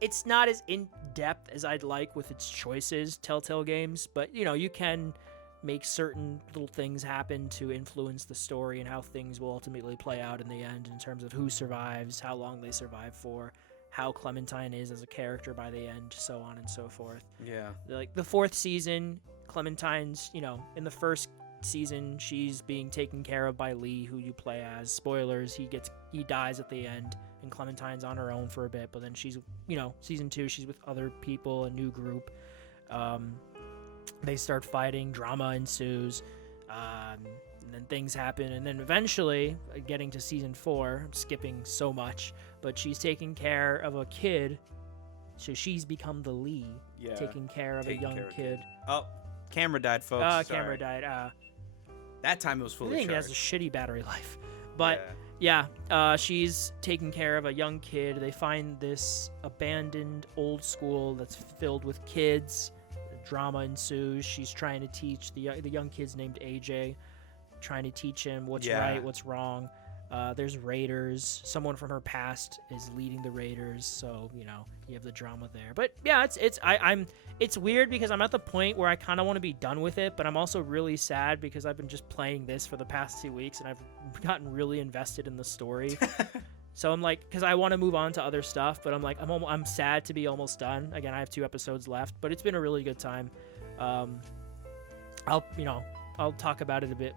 it's not as in-depth as I'd like with its choices, Telltale games, but you can make certain little things happen to influence the story and how things will ultimately play out in the end in terms of who survives, how long they survive for, how Clementine is as a character by the end, so on and so forth. Yeah. Like the 4th season, Clementine's, in the first season, she's being taken care of by Lee, who you play as. Spoilers, he dies at the end, and Clementine's on her own for a bit, but then she's, season 2, she's with other people, a new group. They start fighting, drama ensues, and then things happen, and then eventually, getting to season 4, I'm skipping so much, but she's taking care of a kid So she's become the lead, Yeah. taking care of a young kid. Oh, camera died, folks. Camera died. That time it was I fully think it has a charged. shitty battery life. But yeah, she's taking care of a young kid. They find this abandoned old school that's filled with kids. Drama ensues. She's trying to teach the young kid's named AJ, trying to teach him what's right, what's wrong. There's raiders. Someone from her past is leading the raiders, so you have the drama there. But yeah, it's weird because I'm at the point where I kind of want to be done with it, but I'm also really sad because I've been just playing this for the past 2 weeks and I've gotten really invested in the story. So I'm like, because I want to move on to other stuff, but I'm like, I'm sad to be almost done. Again, I have 2 episodes left, but it's been a really good time. I'll talk about it a bit,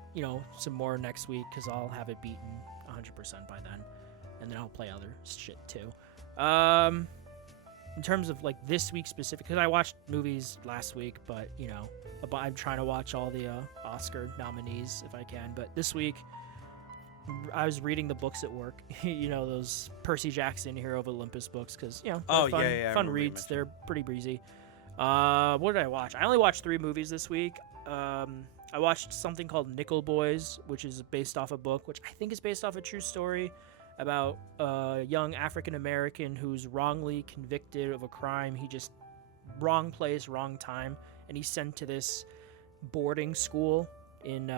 some more next week because I'll have it beaten 100% by then, and then I'll play other shit too. In terms of like this week specific, because I watched movies last week, but I'm trying to watch all the Oscar nominees if I can. But this week, I was reading the books at work, those Percy Jackson Hero of Olympus books, because fun reads. They're pretty breezy. What did I watch? I only watched 3 movies this week. I watched something called Nickel Boys, which is based off a book, which I think is based off a true story about a young African American who's wrongly convicted of a crime. He just wrong place, wrong time, and he's sent to this boarding school in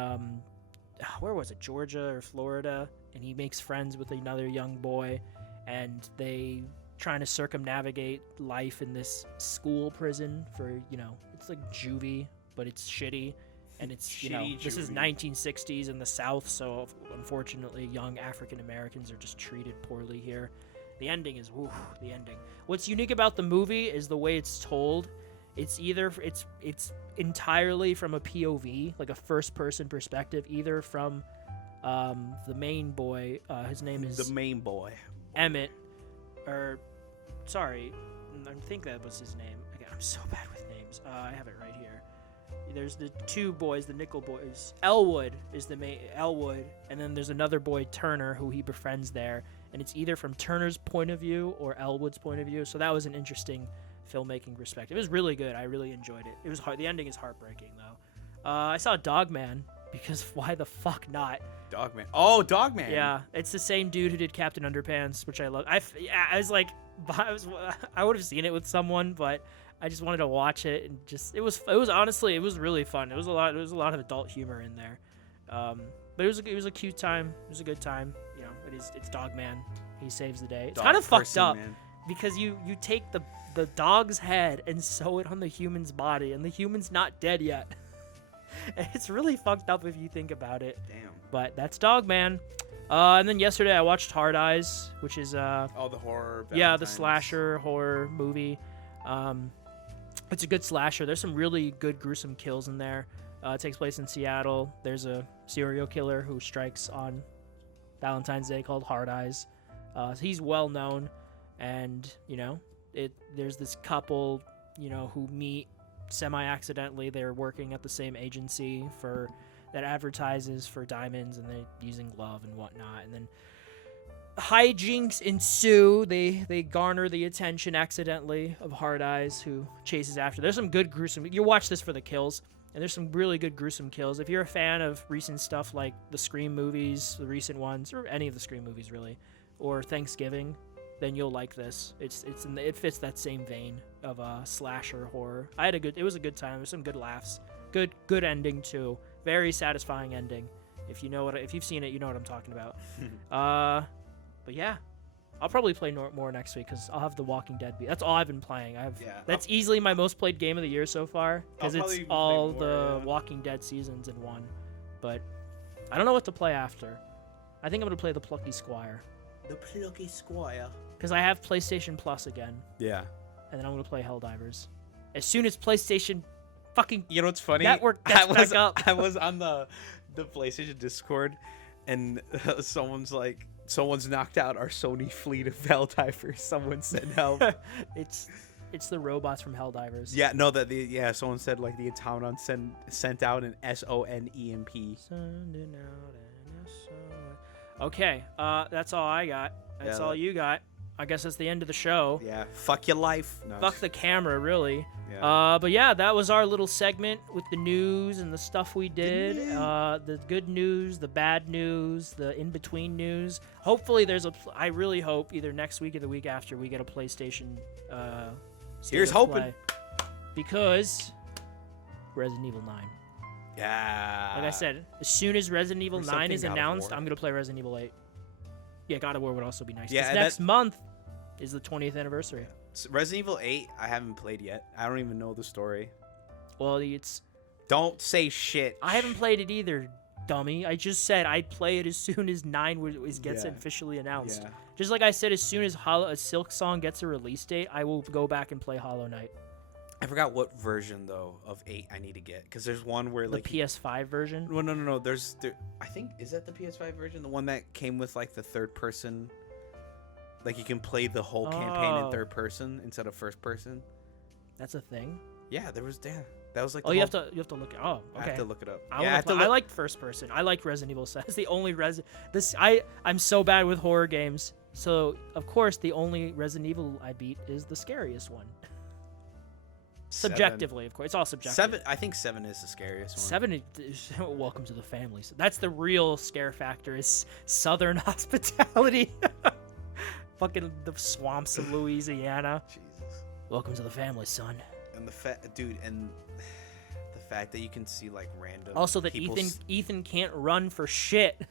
where was it, Georgia or Florida, and he makes friends with another young boy, and they trying to circumnavigate life in this school prison for it's like juvie, but it's shitty. And it's, this is 1960s in the South, so unfortunately young African Americans are just treated poorly here. The ending is, the ending. What's unique about the movie is the way it's told. It's entirely from a POV, like a first-person perspective, either from the main boy, his name is... The main boy. Emmett, I think that was his name. Again, I'm so bad with names. I have it right here. There's the 2 boys, the Nickel Boys. Elwood is the main Elwood, and then there's another boy, Turner, who he befriends there, and it's either from Turner's point of view or Elwood's point of view. So that was an interesting filmmaking perspective. It was really good. I really enjoyed it. It was hard. The ending is heartbreaking though. I saw Dogman because why the fuck not? Dogman. Oh, Dogman. Yeah, it's the same dude who did Captain Underpants, which I love. I would have seen it with someone, but I just wanted to watch it, and just it was honestly really fun. There was a lot of adult humor in there, but it was a cute time. It was a good time. It's Dogman. He saves the day. It's kind of fucked up, man, because you take the dog's head and sew it on the human's body, and the human's not dead yet. It's really fucked up if you think about it. Damn. But that's Dogman. And then yesterday I watched Hard Eyes, which is the horror. The slasher horror movie. It's a good slasher. There's some really good gruesome kills in there. It takes place in Seattle. There's a serial killer who strikes on Valentine's Day called Hard Eyes. So he's well known, and there's this couple who meet semi-accidentally. They're working at the same agency that advertises for diamonds, and they're using glove and whatnot, and then hijinks ensue. They garner the attention accidentally of Hard Eyes, who chases after. There's some good gruesome. You watch this for the kills, and there's some really good gruesome kills. If you're a fan of recent stuff like the Scream movies, the recent ones, or any of the Scream movies really, or Thanksgiving, then you'll like this. It fits that same vein of slasher horror. It was a good time. There's some good laughs. Good ending too. Very satisfying ending. If you've seen it, you know what I'm talking about. But yeah, I'll probably play more next week because I'll have The Walking Dead. That's all I've been playing. That's easily my most played game of the year so far because it's all the Walking Dead seasons in one. But I don't know what to play after. I think I'm going to play The Plucky Squire. The Plucky Squire. Because I have PlayStation Plus again. Yeah. And then I'm going to play Helldivers. As soon as PlayStation fucking You know what's funny? network gets back up. I was on the PlayStation Discord, and someone's knocked out our Sony fleet of Helldivers. Someone said help. It's the robots from Helldivers. Yeah, no, someone said like the automaton sent out an SONEMP. Sending out an SON. Okay, that's all I got. That's all you got. I guess that's the end of the show. Yeah. Fuck your life. No, Fuck the camera, really. Yeah. But yeah, that was our little segment with the news and the stuff we did. The good news, the bad news, the in-between news. Hopefully I really hope either next week or the week after we get a PlayStation State Here's of hoping. Play. Because Resident Evil 9. Yeah. Like I said, as soon as Resident Evil Or 9 something is God of announced, War. I'm going to play Resident Evil 8. Yeah, God of War would also be nice. Yeah, 'Cause and next month is the 20th anniversary. Resident Evil 8, I haven't played yet. I don't even know the story. Well, it's... Don't say shit. I haven't played it either, dummy. I just said I'd play it as soon as 9 gets Yeah. officially announced. Yeah. Just like I said, as soon as a Silk Song gets a release date, I will go back and play Hollow Knight. I forgot what version though of 8 I need to get because there's one where The like PS5 version. No, no, no, no. I think is that the PS5 version, the one that came with like the third person. Like you can play the whole campaign in Oh. third person instead of first person. That's a thing. Yeah, that was like. Oh, you have to look it. Oh, okay. I have to look it up. I like first person. I like Resident Evil. That's the only I'm so bad with horror games. So of course the only Resident Evil I beat is the scariest one. Subjectively, of course, it's all subjective. 7. I think 7 is the scariest one. 7 is welcome to the family. So that's the real scare factor is Southern hospitality. Fucking the swamps of Louisiana. Jesus. Welcome to the family, son. And the fact that you can see like random. Also, that people's- Ethan can't run for shit.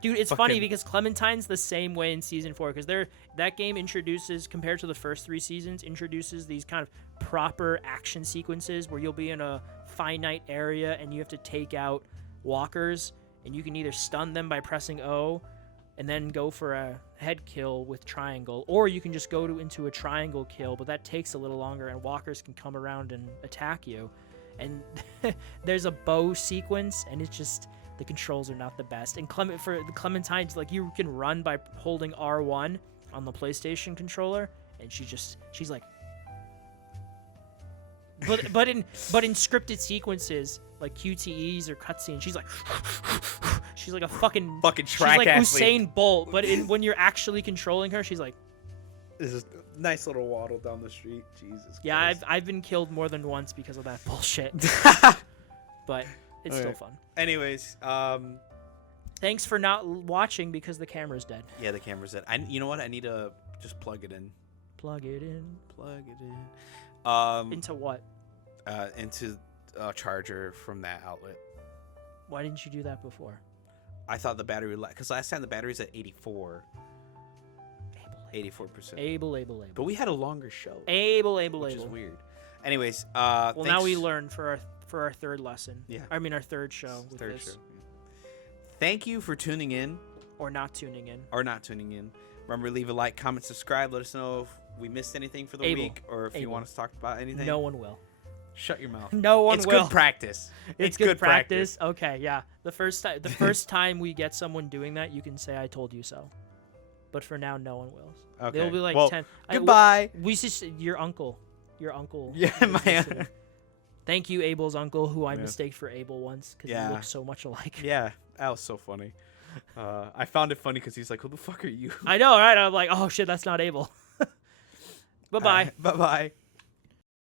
Dude, it's funny because Clementine's the same way in season 4 because that game introduces, compared to the first 3 seasons, introduces these kind of proper action sequences where you'll be in a finite area and you have to take out walkers, and you can either stun them by pressing O and then go for a head kill with triangle, or you can just go into a triangle kill, but that takes a little longer and walkers can come around and attack you. And there's a bow sequence, and it's just... the controls are not the best. And for the Clementine's, like, you can run by holding R1 on the PlayStation controller, and she's like, but in scripted sequences like QTEs or cutscenes, she's like a fucking track she's like athlete. Usain Bolt. But when you're actually controlling her, she's like, This is a nice little waddle down the street. Jesus. yeah, Christ. I've been killed more than once because of that bullshit. But it's still fun. Anyways, Thanks for not watching because the camera's dead. yeah, the camera's dead. You know what? I need to just plug it in. Plug it in. Plug it in. Into what? Into a charger from that outlet. Why didn't you do that before? I thought the battery would because last time the battery's at 84. 84%. Able. But we had a longer show. Which is weird. Anyways, Well, now we learned for our third lesson. Yeah. I mean our third show with Third this. show. Thank you for tuning in. Or not tuning in. Remember, leave a like, comment, subscribe. Let us know if we missed anything for the Able. week or if you Able. want us to talk about anything. No one will. Shut your mouth. No one It's will. good practice. It's good practice. Okay, yeah. The first time we get someone doing that, you can say I told you so. But for now, no one will. Okay. They'll be like Well, 10. Goodbye. We just your uncle. Yeah, my. Thank you, Abel's uncle, who I Yeah. mistaked for Abel once because Yeah. we look so much alike. Yeah, that was so funny. I found it funny because he's like, "Who the fuck are you?" I know, right? I'm like, oh shit, that's not Abel. Bye bye. Bye bye.